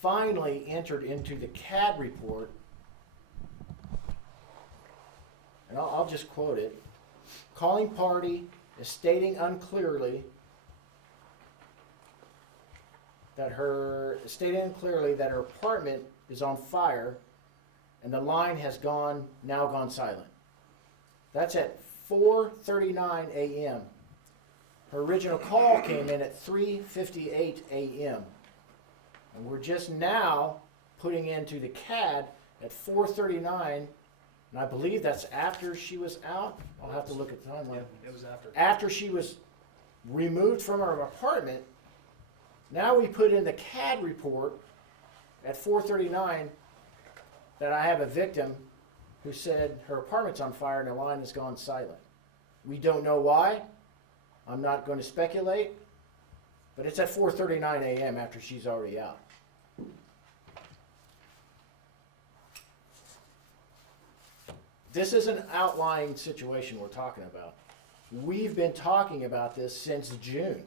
finally entered into the CAD report, and I'll just quote it. Calling party is stating unclearly that her apartment is on fire and the line has now gone silent. That's at 4:39 a.m. Her original call came in at 3:58 a.m. And we're just now putting into the CAD at 4:39, and I believe that's after she was out. I'll have to look at the timeline. Yep, it was after. After she was removed from her apartment, now we put in the CAD report at 4:39 that I have a victim who said her apartment's on fire and the line has gone silent. We don't know why. I'm not going to speculate, but it's at 4:39 a.m. after she's already out. This is an outlying situation we're talking about. We've been talking about this since June.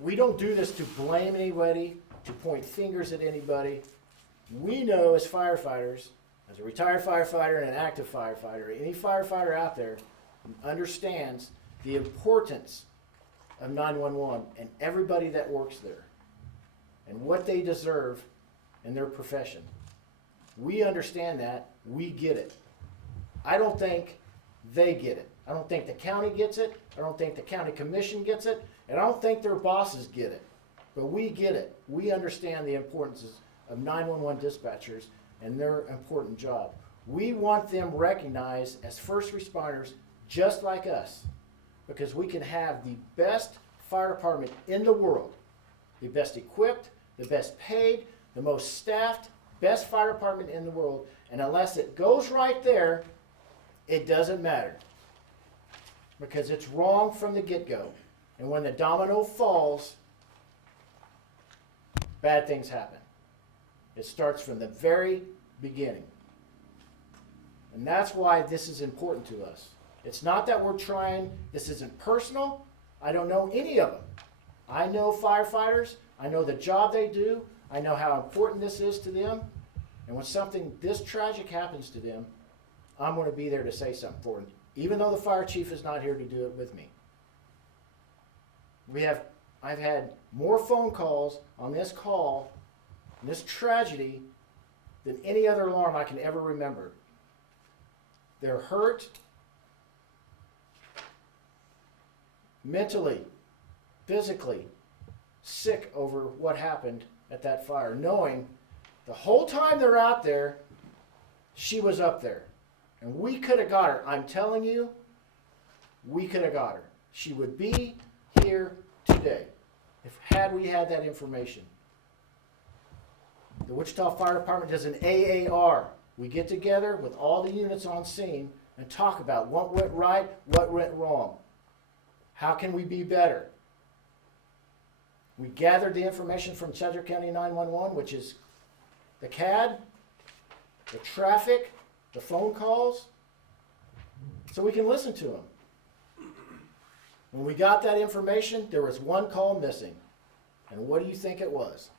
We don't do this to blame anybody, to point fingers at anybody. We know as firefighters, as a retired firefighter and an active firefighter, any firefighter out there understands the importance of 911 and everybody that works there and what they deserve in their profession. We understand that. We get it. I don't think they get it. I don't think the county gets it. I don't think the county commission gets it. And I don't think their bosses get it. But we get it. We understand the importance of 911 dispatchers and their important job. We want them recognized as first responders just like us, because we can have the best fire department in the world, the best equipped, the best paid, the most staffed, best fire department in the world, and unless it goes right there, it doesn't matter, because it's wrong from the get-go. And when the domino falls, bad things happen. It starts from the very beginning. And that's why this is important to us. It's not that we're trying, this isn't personal. I don't know any of them. I know firefighters. I know the job they do. I know how important this is to them. And when something this tragic happens to them, I'm going to be there to say something even though the fire chief is not here to do it with me. I've had more phone calls on this call, this tragedy, than any other alarm I can ever remember. They're hurt mentally, physically, sick over what happened at that fire, knowing the whole time they're out there, she was up there. And we could have got her. I'm telling you, we could have got her. She would be here today had we had that information. The Wichita Fire Department does an AAR. We get together with all the units on scene and talk about what went right, what went wrong. How can we be better? We gathered the information from Sedgwick County 911, which is the CAD, the traffic, the phone calls, so we can listen to them. When we got that information, there was one call missing. And what do you think it was?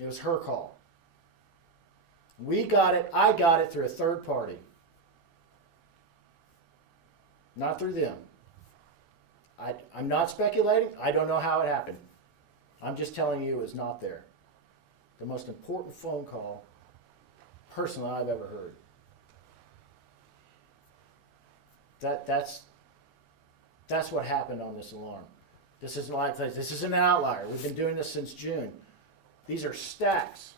It was her call. We got it, I got it through a third party. Not through them. I'm not speculating. I don't know how it happened. I'm just telling you it was not there. The most important phone call, personally, I've ever heard. That's what happened on this alarm. This isn't an outlier. We've been doing this since June. These are stacks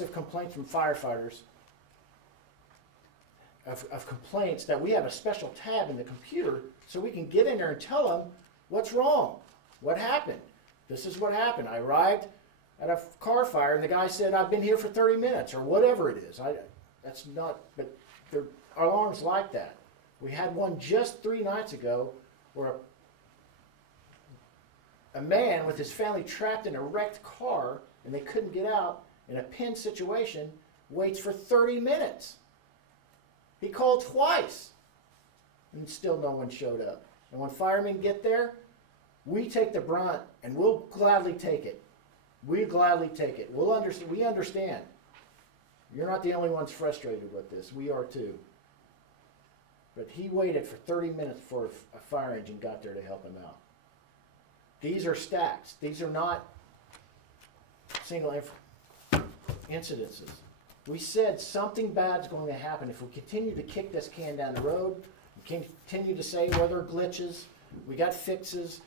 of complaints from firefighters, of complaints that we have a special tab in the computer so we can get in there and tell them what's wrong, what happened. This is what happened. I arrived at a car fire and the guy said, I've been here for 30 minutes or whatever it is. That's not, but there are alarms like that. We had one just 3 nights ago where a man with his family trapped in a wrecked car and they couldn't get out in a pinned situation waits for 30 minutes. He called twice and still no one showed up. And when firemen get there, we take the brunt and we'll gladly take it. We gladly take it. We understand. You're not the only ones frustrated with this. We are too. But he waited for 30 minutes before a fire engine got there to help him out. These are stacks. These are not single incidences. We said something bad's going to happen if we continue to kick this can down the road. We continue to say, well, there are glitches. We got fixes.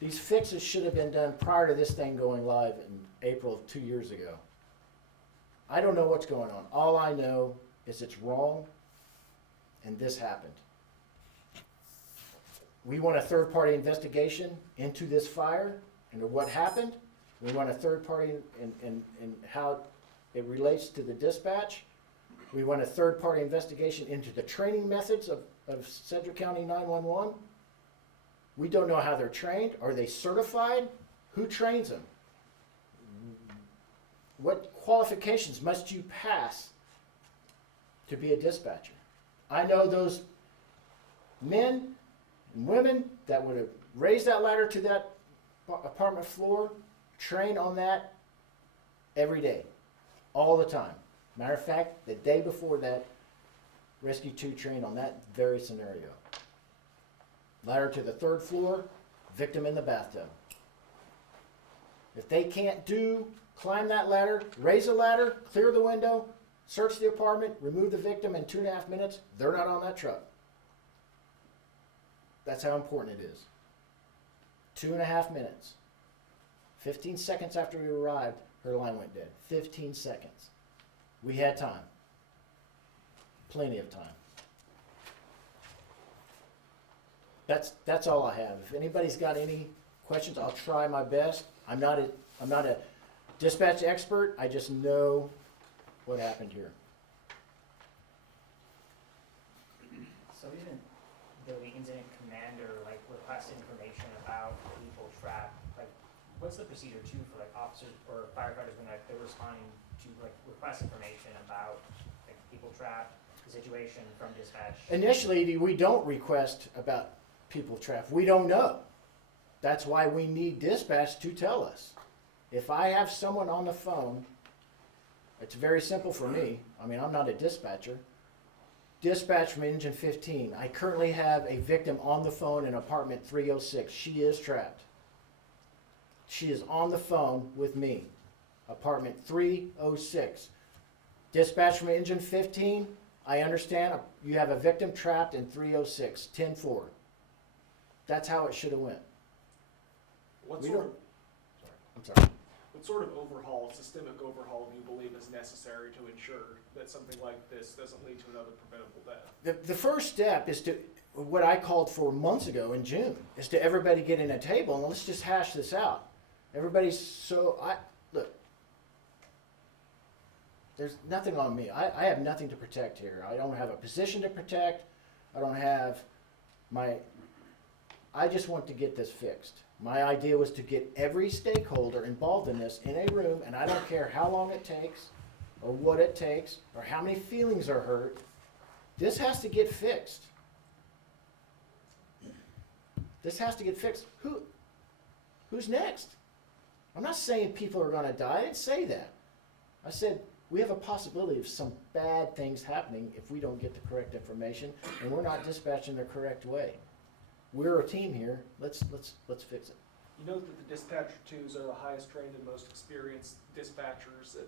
These fixes should have been done prior to this thing going live in April of 2 years ago. I don't know what's going on. All I know is it's wrong, and this happened. We want a third-party investigation into this fire, into what happened. We want a third party in how it relates to the dispatch. We want a third-party investigation into the training methods of Sedgwick County 911. We don't know how they're trained. Are they certified? Who trains them? What qualifications must you pass to be a dispatcher? I know those men and women that would have raised that ladder to that apartment floor, train on that every day, all the time. Matter of fact, the day before that, Rescue 2 trained on that very scenario. Ladder to the 3rd floor, victim in the bathtub. If they can't climb that ladder, raise a ladder, clear the window, search the apartment, remove the victim in 2.5 minutes, they're not on that truck. That's how important it is. 2.5 minutes. 15 seconds after we arrived, her line went dead. 15 seconds. We had time. Plenty of time. That's all I have. If anybody's got any questions, I'll try my best. I'm not a dispatch expert. I just know what happened here. So even though the incident commander requests information about people trapped, what's the procedure too for officers or firefighters when they're responding to request information about people trapped, the situation from dispatch? Initially, we don't request about people trapped. We don't know. That's why we need dispatch to tell us. If I have someone on the phone It's very simple for me. I mean, I'm not a dispatcher. Dispatch from engine 15. I currently have a victim on the phone in apartment 306. She is trapped. She is on the phone with me. Apartment 306. Dispatch from engine 15. I understand you have a victim trapped in 306, 10-4. That's how it should have went. What We sort don't- of, I'm sorry. what sort of overhaul, systemic overhaul, do you believe is necessary to ensure that something like this doesn't lead to another preventable death? The first step is to, what I called for months ago in June, is to everybody get in a table and let's just hash this out. Everybody's look, there's nothing on me. I have nothing to protect here. I don't have a position to protect. I don't have I just want to get this fixed. My idea was to get every stakeholder involved in this in a room, and I don't care how long it takes, or what it takes, or how many feelings are hurt. This has to get fixed. This has to get fixed. Who's next? I'm not saying people are going to die. I didn't say that. I said we have a possibility of some bad things happening if we don't get the correct information and we're not dispatching the correct way. We're a team here. Let's fix it. You know that the dispatcher twos are the highest trained and most experienced dispatchers the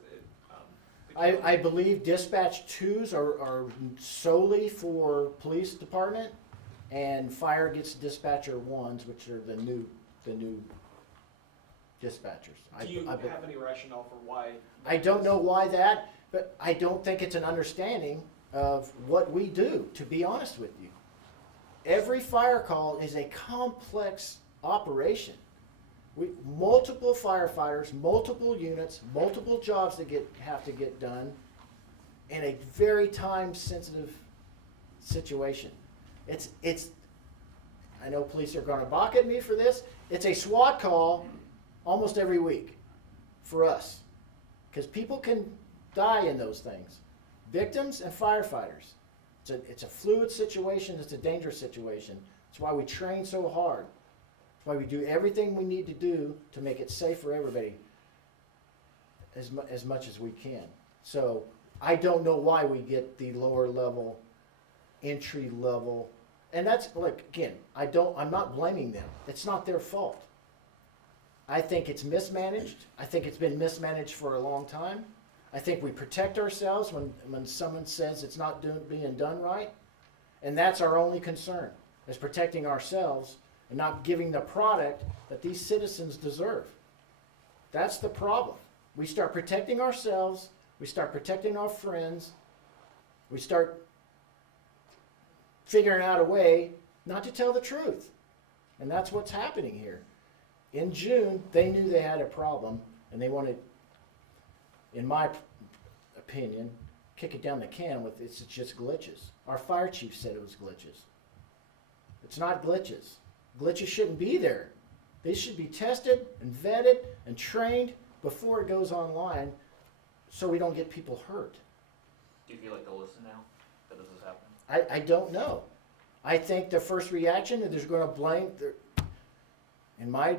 county. I believe dispatch twos are solely for police department, and fire gets dispatcher ones, which are the new dispatchers. Do you have any rationale for why? I don't know why that, but I don't think it's an understanding of what we do, to be honest with you. Every fire call is a complex operation. Multiple firefighters, multiple units, multiple jobs that have to get done in a very time-sensitive situation. I know police are going to balk at me for this. It's a SWAT call almost every week for us, because people can die in those things. Victims and firefighters. It's a fluid situation. It's a dangerous situation. That's why we train so hard. That's why we do everything we need to do to make it safe for everybody as much as we can. So I don't know why we get the lower level, entry level, and that's, look, again, I'm not blaming them. It's not their fault. I think it's mismanaged. I think it's been mismanaged for a long time. I think we protect ourselves when someone says it's not being done right, and that's our only concern, is protecting ourselves and not giving the product that these citizens deserve. That's the problem. We start protecting ourselves, we start protecting our friends, we start figuring out a way not to tell the truth. And that's what's happening here. In June, they knew they had a problem, and they wanted, in my opinion, kick it down the can with it's just glitches. Our fire chief said it was glitches. It's not glitches. Glitches shouldn't be there. They should be tested and vetted and trained before it goes online so we don't get people hurt. Do you feel like they'll listen now that this is happening? I don't know. I think the first reaction is they're going to blame, in my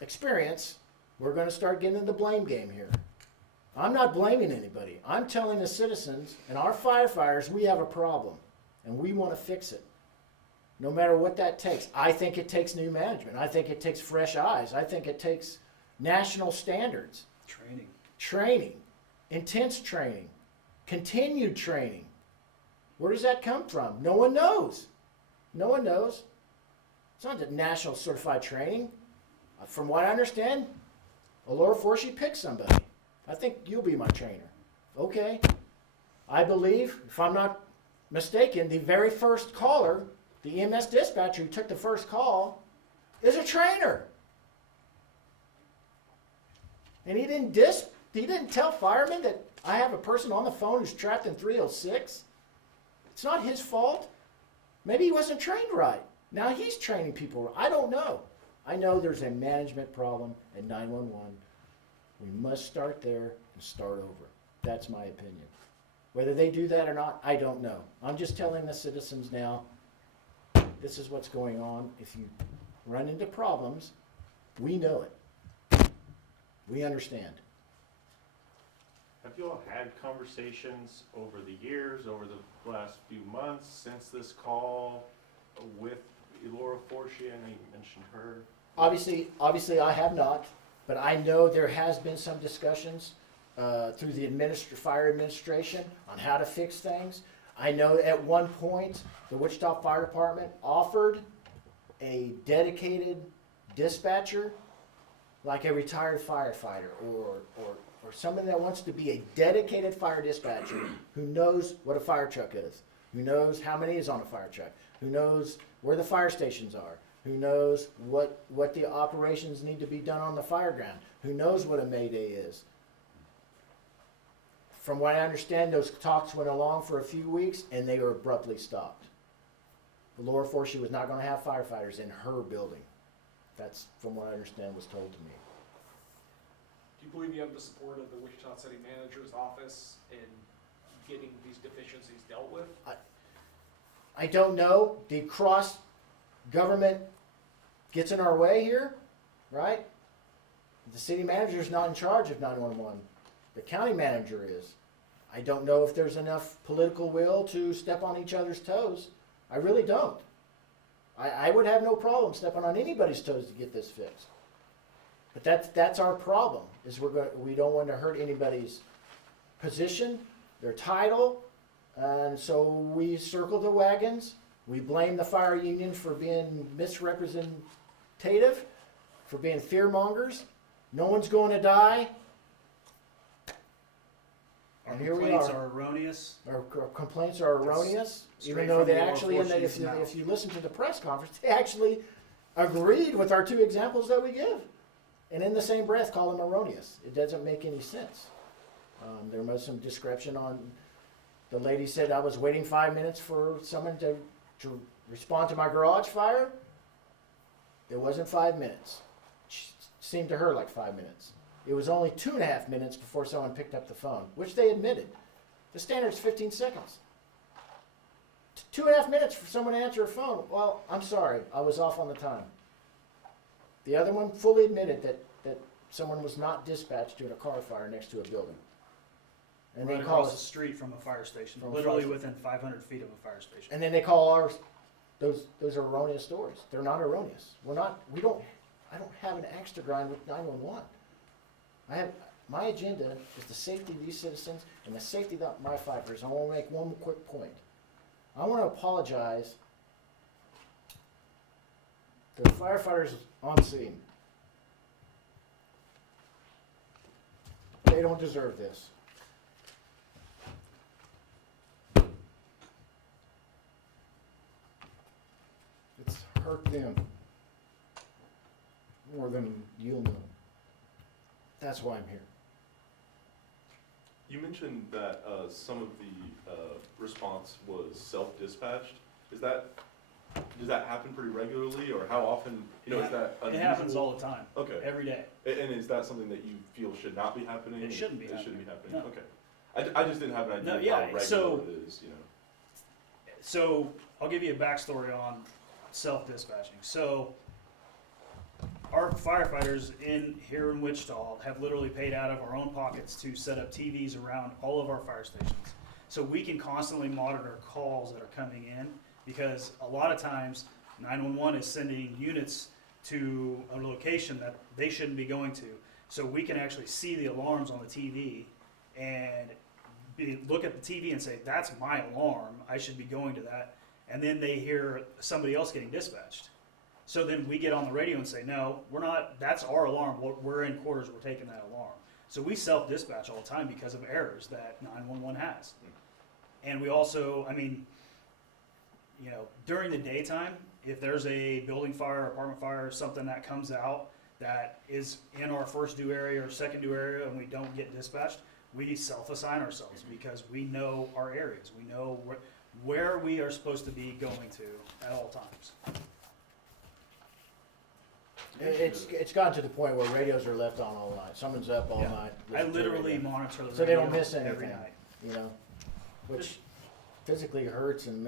experience, we're going to start getting in the blame game here. I'm not blaming anybody. I'm telling the citizens and our firefighters we have a problem and we want to fix it. No matter what that takes. I think it takes new management. I think it takes fresh eyes. I think it takes national standards. Training. Intense training. Continued training. Where does that come from? No one knows. No one knows. It's not the national certified training. From what I understand, Laura Forshee picked somebody. I think you'll be my trainer. Okay. I believe, if I'm not mistaken, the very first caller, the EMS dispatcher who took the first call, is a trainer. And he didn't tell firemen that I have a person on the phone who's trapped in 306. It's not his fault. Maybe he wasn't trained right. Now he's training people. I don't know. I know there's a management problem at 911. We must start there and start over. That's my opinion. Whether they do that or not, I don't know. I'm just telling the citizens now, this is what's going on. If you run into problems, we know it. We understand. have you all had conversations over the years, over the last few months since this call with Elora Forshie? I know you mentioned her. Obviously I have not, but I know there has been some discussions through the fire administration on how to fix things. I know at one point the Wichita Fire Department offered a dedicated dispatcher, like a retired firefighter or someone that wants to be a dedicated fire dispatcher who knows what a fire truck is, who knows how many is on a fire truck, who knows where the fire stations are, who knows what the operations need to be done on the fire ground, who knows what a mayday is. From what I understand, those talks went along for a few weeks and they were abruptly stopped. Elora Forshie was not going to have firefighters in her building. That's, from what I understand, was told to me. Do you believe you have the support of the Wichita City Manager's office in getting these deficiencies dealt with? I don't know. The cross government gets in our way here, right? The city manager is not in charge of 911. The county manager is. I don't know if there's enough political will to step on each other's toes. I really don't. I would have no problem stepping on anybody's toes to get this fixed. But that's our problem, is we don't want to hurt anybody's position, their title, and so we circle the wagons. We blame the fire union for being misrepresentative, for being fear mongers. No one's going to die. Our And here we complaints are. are erroneous. Our complaints are erroneous, That's even straight though from they Elora actually, Forshie's mouth. if you listen to the press conference, they actually agreed with our two examples that we give. And in the same breath, call them erroneous. It doesn't make any sense. There was some discretion on, the lady said I was waiting 5 minutes for someone to respond to my garage fire. It wasn't 5 minutes. It seemed to her like 5 minutes. It was only 2.5 minutes before someone picked up the phone, which they admitted. The standard is 15 seconds. 2.5 minutes for someone to answer a phone. Well, I'm sorry, I was off on the time. The other one fully admitted that someone was not dispatched due to a car fire next to a building. And Right they call across the us, street from a fire station, From a literally fire- within 500 feet of a fire station. and then they call ours. Those are erroneous stories. They're not erroneous. I don't have an axe to grind with 911. My agenda is the safety of these citizens and the safety of my firefighters. I want to make one quick point. I want to apologize to the firefighters on scene. They don't deserve this. It's hurt them more than you'll know. That's why I'm here. You mentioned that some of the response was self-dispatched. Does that happen pretty regularly, or how often? Is that unusual? It happens all the time. Okay. Every day. And is that something that you feel should not be happening? It shouldn't be It shouldn't be happening. happening. Okay. I just didn't have an idea No, of yeah, how regular so- it is. So I'll give you a backstory on self-dispatching. So our firefighters here in Wichita have literally paid out of our own pockets to set up TVs around all of our fire stations. So we can constantly monitor calls that are coming in, because a lot of times 911 is sending units to a location that they shouldn't be going to. So we can actually see the alarms on the TV and look at the TV and say, that's my alarm, I should be going to that. And then they hear somebody else getting dispatched. So then we get on the radio and say, no, we're not, that's our alarm, we're in quarters, we're taking that alarm. So we self-dispatch all the time because of errors that 911 has. And we also, during the daytime, if there's a building fire, apartment fire, something that comes out that is in our first due area or second due area and we don't get dispatched, we self-assign ourselves because we know our areas. We know where we are supposed to be going to at all times. It's gotten to the point where radios are left on all night. Someone's up all Yeah. night. I listening to literally radio. monitor the So they don't radio miss every anything, night. which physically hurts and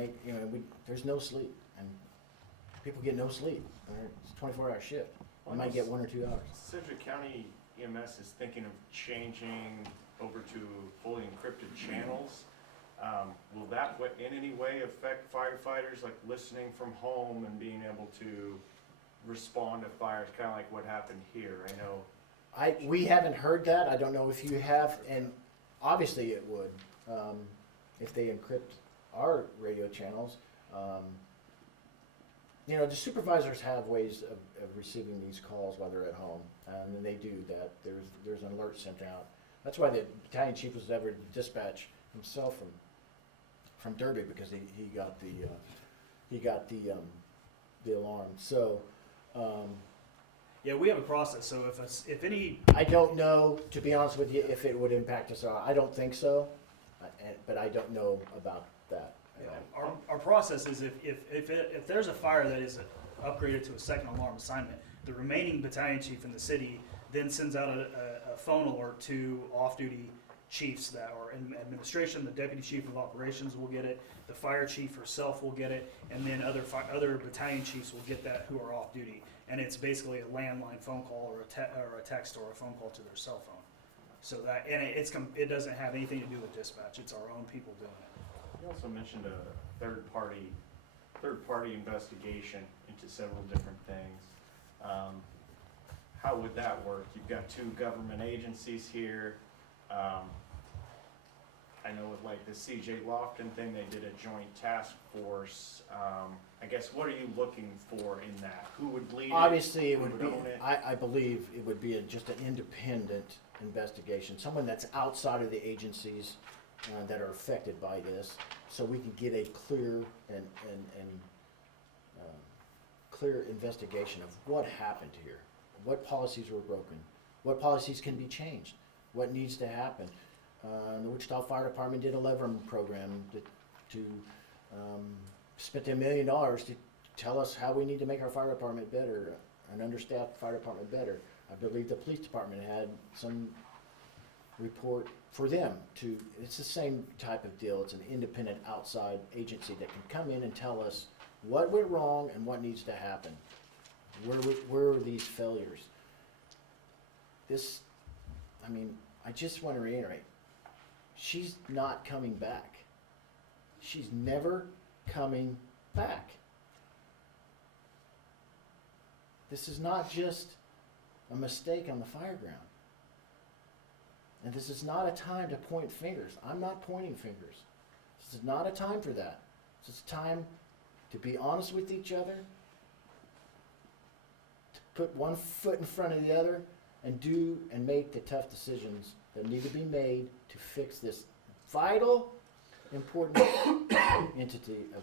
there's no sleep, and people get no sleep. It's a 24-hour shift. You might get 1 or 2 hours. Sedgwick County EMS is thinking of changing over to fully encrypted channels. Will that in any way affect firefighters, like listening from home and being able to respond to fires, kind of like what happened here? I know. We haven't heard that. I don't know if you have, and obviously it would, if they encrypt our radio channels. You know, the supervisors have ways of receiving these calls while they're at home, and they do that. There's an alert sent out. That's why the battalion chief was ever to dispatch himself from Derby, because he got the alarm. So. Yeah, we have a process, so if any. I don't know, to be honest with you, if it would impact us. I don't think so, but I don't know about that. Our process is if there's a fire that is upgraded to a second alarm assignment, the remaining battalion chief in the city then sends out a phone alert to off-duty chiefs that are in administration. The deputy chief of operations will get it, the fire chief herself will get it, and then other battalion chiefs will get that who are off duty. And it's basically a landline phone call or a text or a phone call to their cell phone. So that, and it doesn't have anything to do with dispatch. It's our own people doing it. You also mentioned a third party investigation into several different things. How would that work? You've got two government agencies here. I know with like the CJ Lofton thing, they did a joint task force. I guess, what are you looking for in that? Who would lead it? Obviously, it Who would be, own it? I believe it would be just an independent investigation, someone that's outside of the agencies that are affected by this, so we can get a clear and clear investigation of what happened here, what policies were broken, what policies can be changed, what needs to happen. The Wichita Fire Department did a Leverum program to spent $1 million to tell us how we need to make our fire department better, an understaffed fire department better. I believe the police department had some report for them to, it's the same type of deal. It's an independent outside agency that can come in and tell us what went wrong and what needs to happen. Where are these failures? I just want to reiterate, she's not coming back. She's never coming back. This is not just a mistake on the fire ground. And this is not a time to point fingers. I'm not pointing fingers. This is not a time for that. This is time to be honest with each other, to put one foot in front of the other, and do and make the tough decisions that need to be made to fix this vital, important entity of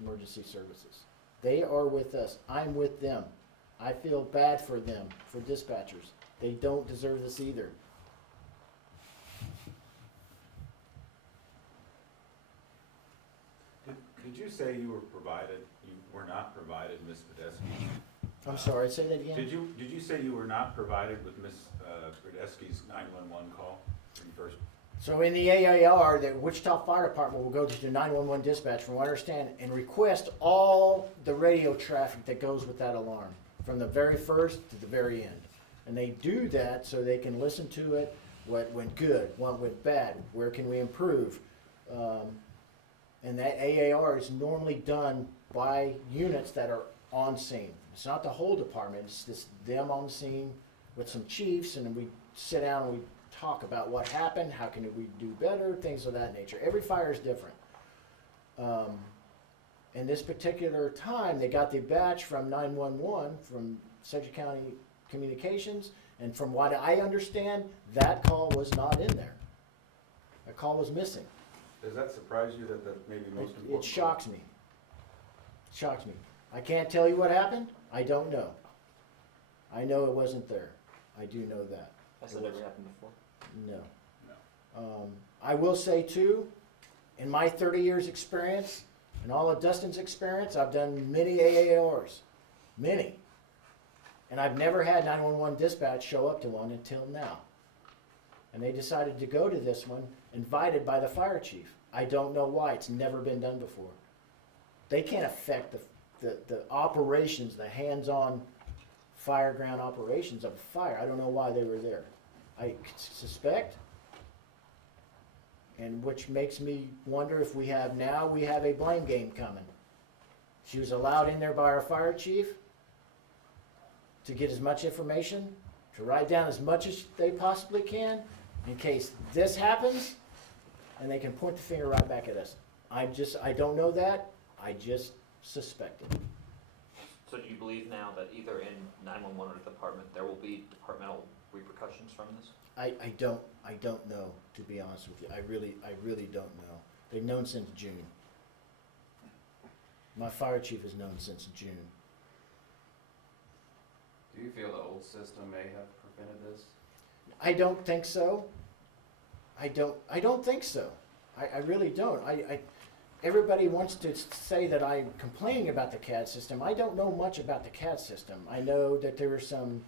emergency services. They are with us. I'm with them. I feel bad for them, for dispatchers. They don't deserve this either. Did you say you were not provided Ms. Badesky? I'm sorry, say that again? Did you say you were not provided with Ms. Badesky's 911 call when you first? So in the AAR, the Wichita Fire Department will go to the 911 dispatch, from what I understand, and request all the radio traffic that goes with that alarm, from the very first to the very end. And they do that so they can listen to it, what went good, what went bad, where can we improve. And that AAR is normally done by units that are on scene. It's not the whole department, it's just them on scene with some chiefs, and then we sit down and we talk about what happened, how can we do better, things of that nature. Every fire is different. In this particular time, they got the batch from 911, from Sedgwick County Communications, and from what I understand, that call was not in there. That call was missing. Does that surprise you that maybe most important? It shocks me. It shocks me. I can't tell you what happened. I don't know. I know it wasn't there. I do know that. Has that ever happened before? No. I will say too, in my 30 years experience, and all of Dustin's experience, I've done many AARs. Many. And I've never had 911 dispatch show up to one until now. And they decided to go to this one, invited by the fire chief. I don't know why. It's never been done before. They can't affect the operations, the hands-on fire ground operations of a fire. I don't know why they were there. I suspect, and which makes me wonder if we have a blame game coming. She was allowed in there by our fire chief to get as much information, to write down as much as they possibly can, in case this happens, and they can point the finger right back at us. I don't know that, I just suspect it. So do you believe now that either in 911 or the department, there will be departmental repercussions from this? I don't know, to be honest with you. I really don't know. They've known since June. My fire chief has known since June. Do you feel the old system may have prevented this? I don't think so. I don't think so. I really don't. Everybody wants to say that I'm complaining about the CAD system. I don't know much about the CAD system. I know that there were some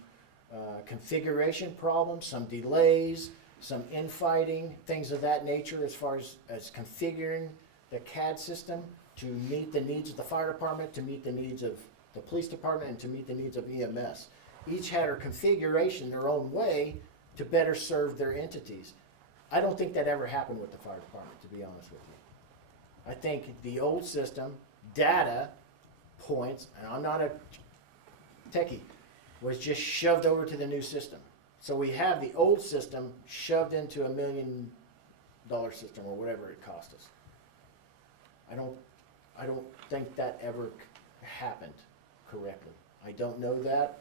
configuration problems, some delays, some infighting, things of that nature as far as configuring the CAD system to meet the needs of the fire department, to meet the needs of the police department, and to meet the needs of EMS. Each had their configuration their own way to better serve their entities. I don't think that ever happened with the fire department, to be honest with you. I think the old system, data points, and I'm not a techie, was just shoved over to the new system. So we have the old system shoved into $1 million system or whatever it cost us. I don't think that ever happened correctly. I don't know that.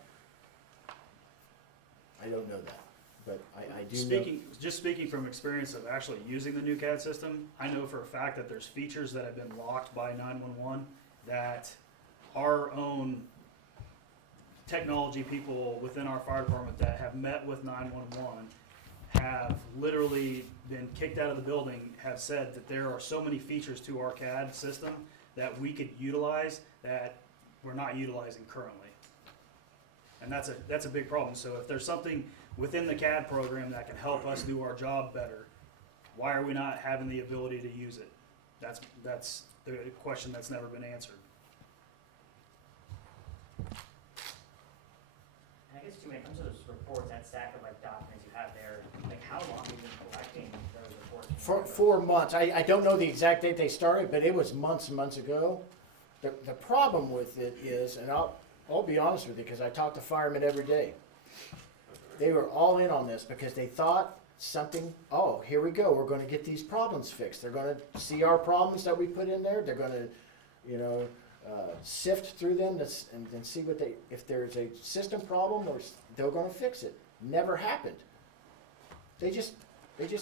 But I do know. Speaking from experience of actually using the new CAD system, I know for a fact that there's features that have been locked by 911 that our own technology people within our fire department that have met with 911 have literally been kicked out of the building, have said that there are so many features to our CAD system that we could utilize that we're not utilizing currently. And that's a big problem. So if there's something within the CAD program that can help us do our job better, why are we not having the ability to use it? That's the question that's never been answered. And I guess too, when it comes to those reports, that stack of like documents you have there, like how long have you been collecting those reports? For 4 months. I don't know the exact date they started, but it was months and months ago. The problem with it is, and I'll be honest with you, because I talk to firemen every day. They were all in on this because they thought something, oh, here we go, we're going to get these problems fixed. They're going to see our problems that we put in there. They're going to, sift through them and see if there's a system problem, or they're going to fix it. Never happened. They just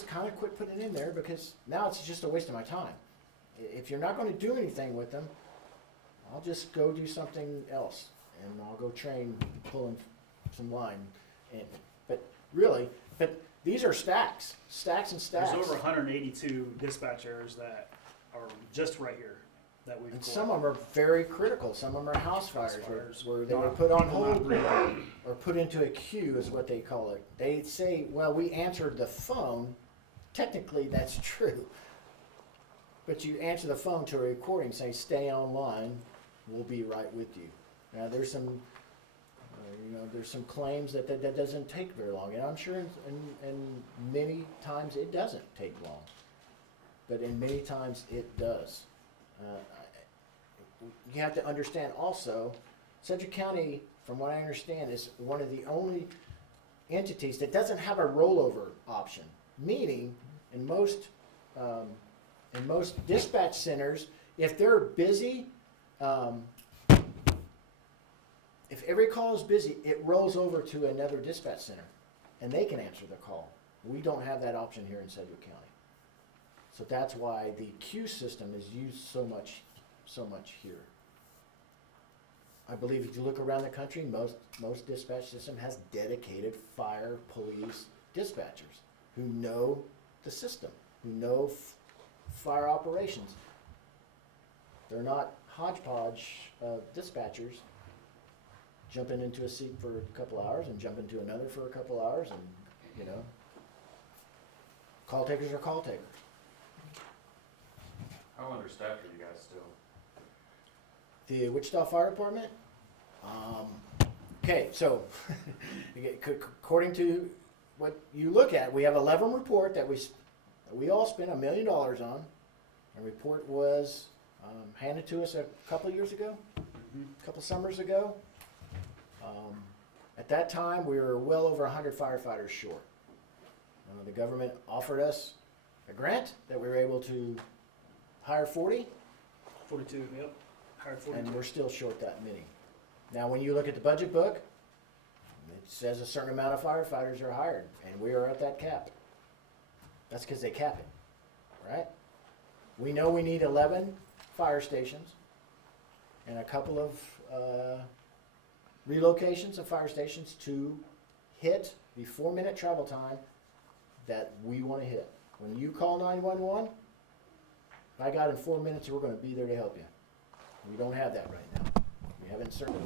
kind of quit putting it in there because now it's just a waste of my time. If you're not going to do anything with them, I'll just go do something else, and I'll go train pulling some line. But these are stacks and stacks. There's over 182 dispatch errors that are just right here that we've. And some of them are very critical. Some of them are house fires where they were put on hold or put into a queue is what they call it. They say, well, we answered the phone. Technically, that's true. But you answer the phone to a recording saying, stay online, we'll be right with you. Now, there's some there's some claims that doesn't take very long, and I'm sure and many times it doesn't take long, but in many times it does. You have to understand also, Sedgwick County, from what I understand, is one of the only entities that doesn't have a rollover option, meaning in most dispatch centers, if they're busy, if every call is busy, it rolls over to another dispatch center, and they can answer the call. We don't have that option here in Sedgwick County. So that's why the queue system is used so much here. I believe if you look around the country, most dispatch system has dedicated fire, police dispatchers who know the system, who know fire operations. They're not hodgepodge dispatchers jumping into a seat for a couple hours and jumping to another for a couple hours, and call takers are call takers. How understaffed are you guys still? The Wichita Fire Department, Okay, so according to what you look at, we have a Levin report that we all spent $1 million on. The report was handed to us a couple of years ago, a couple summers ago. At that time, we were well over 100 firefighters short. The government offered us a grant that we were able to hire 40, 42, yep, hired 42. and we're still short that many. Now, when you look at the budget book, it says a certain amount of firefighters are hired, and we are at that cap. That's because they cap it, right? We know we need 11 fire stations and a couple of relocations of fire stations to hit the 4-minute travel time that we want to hit. When you call 911, by God, in 4 minutes, we're going to be there to help you. We don't have that right now. We haven't certainly.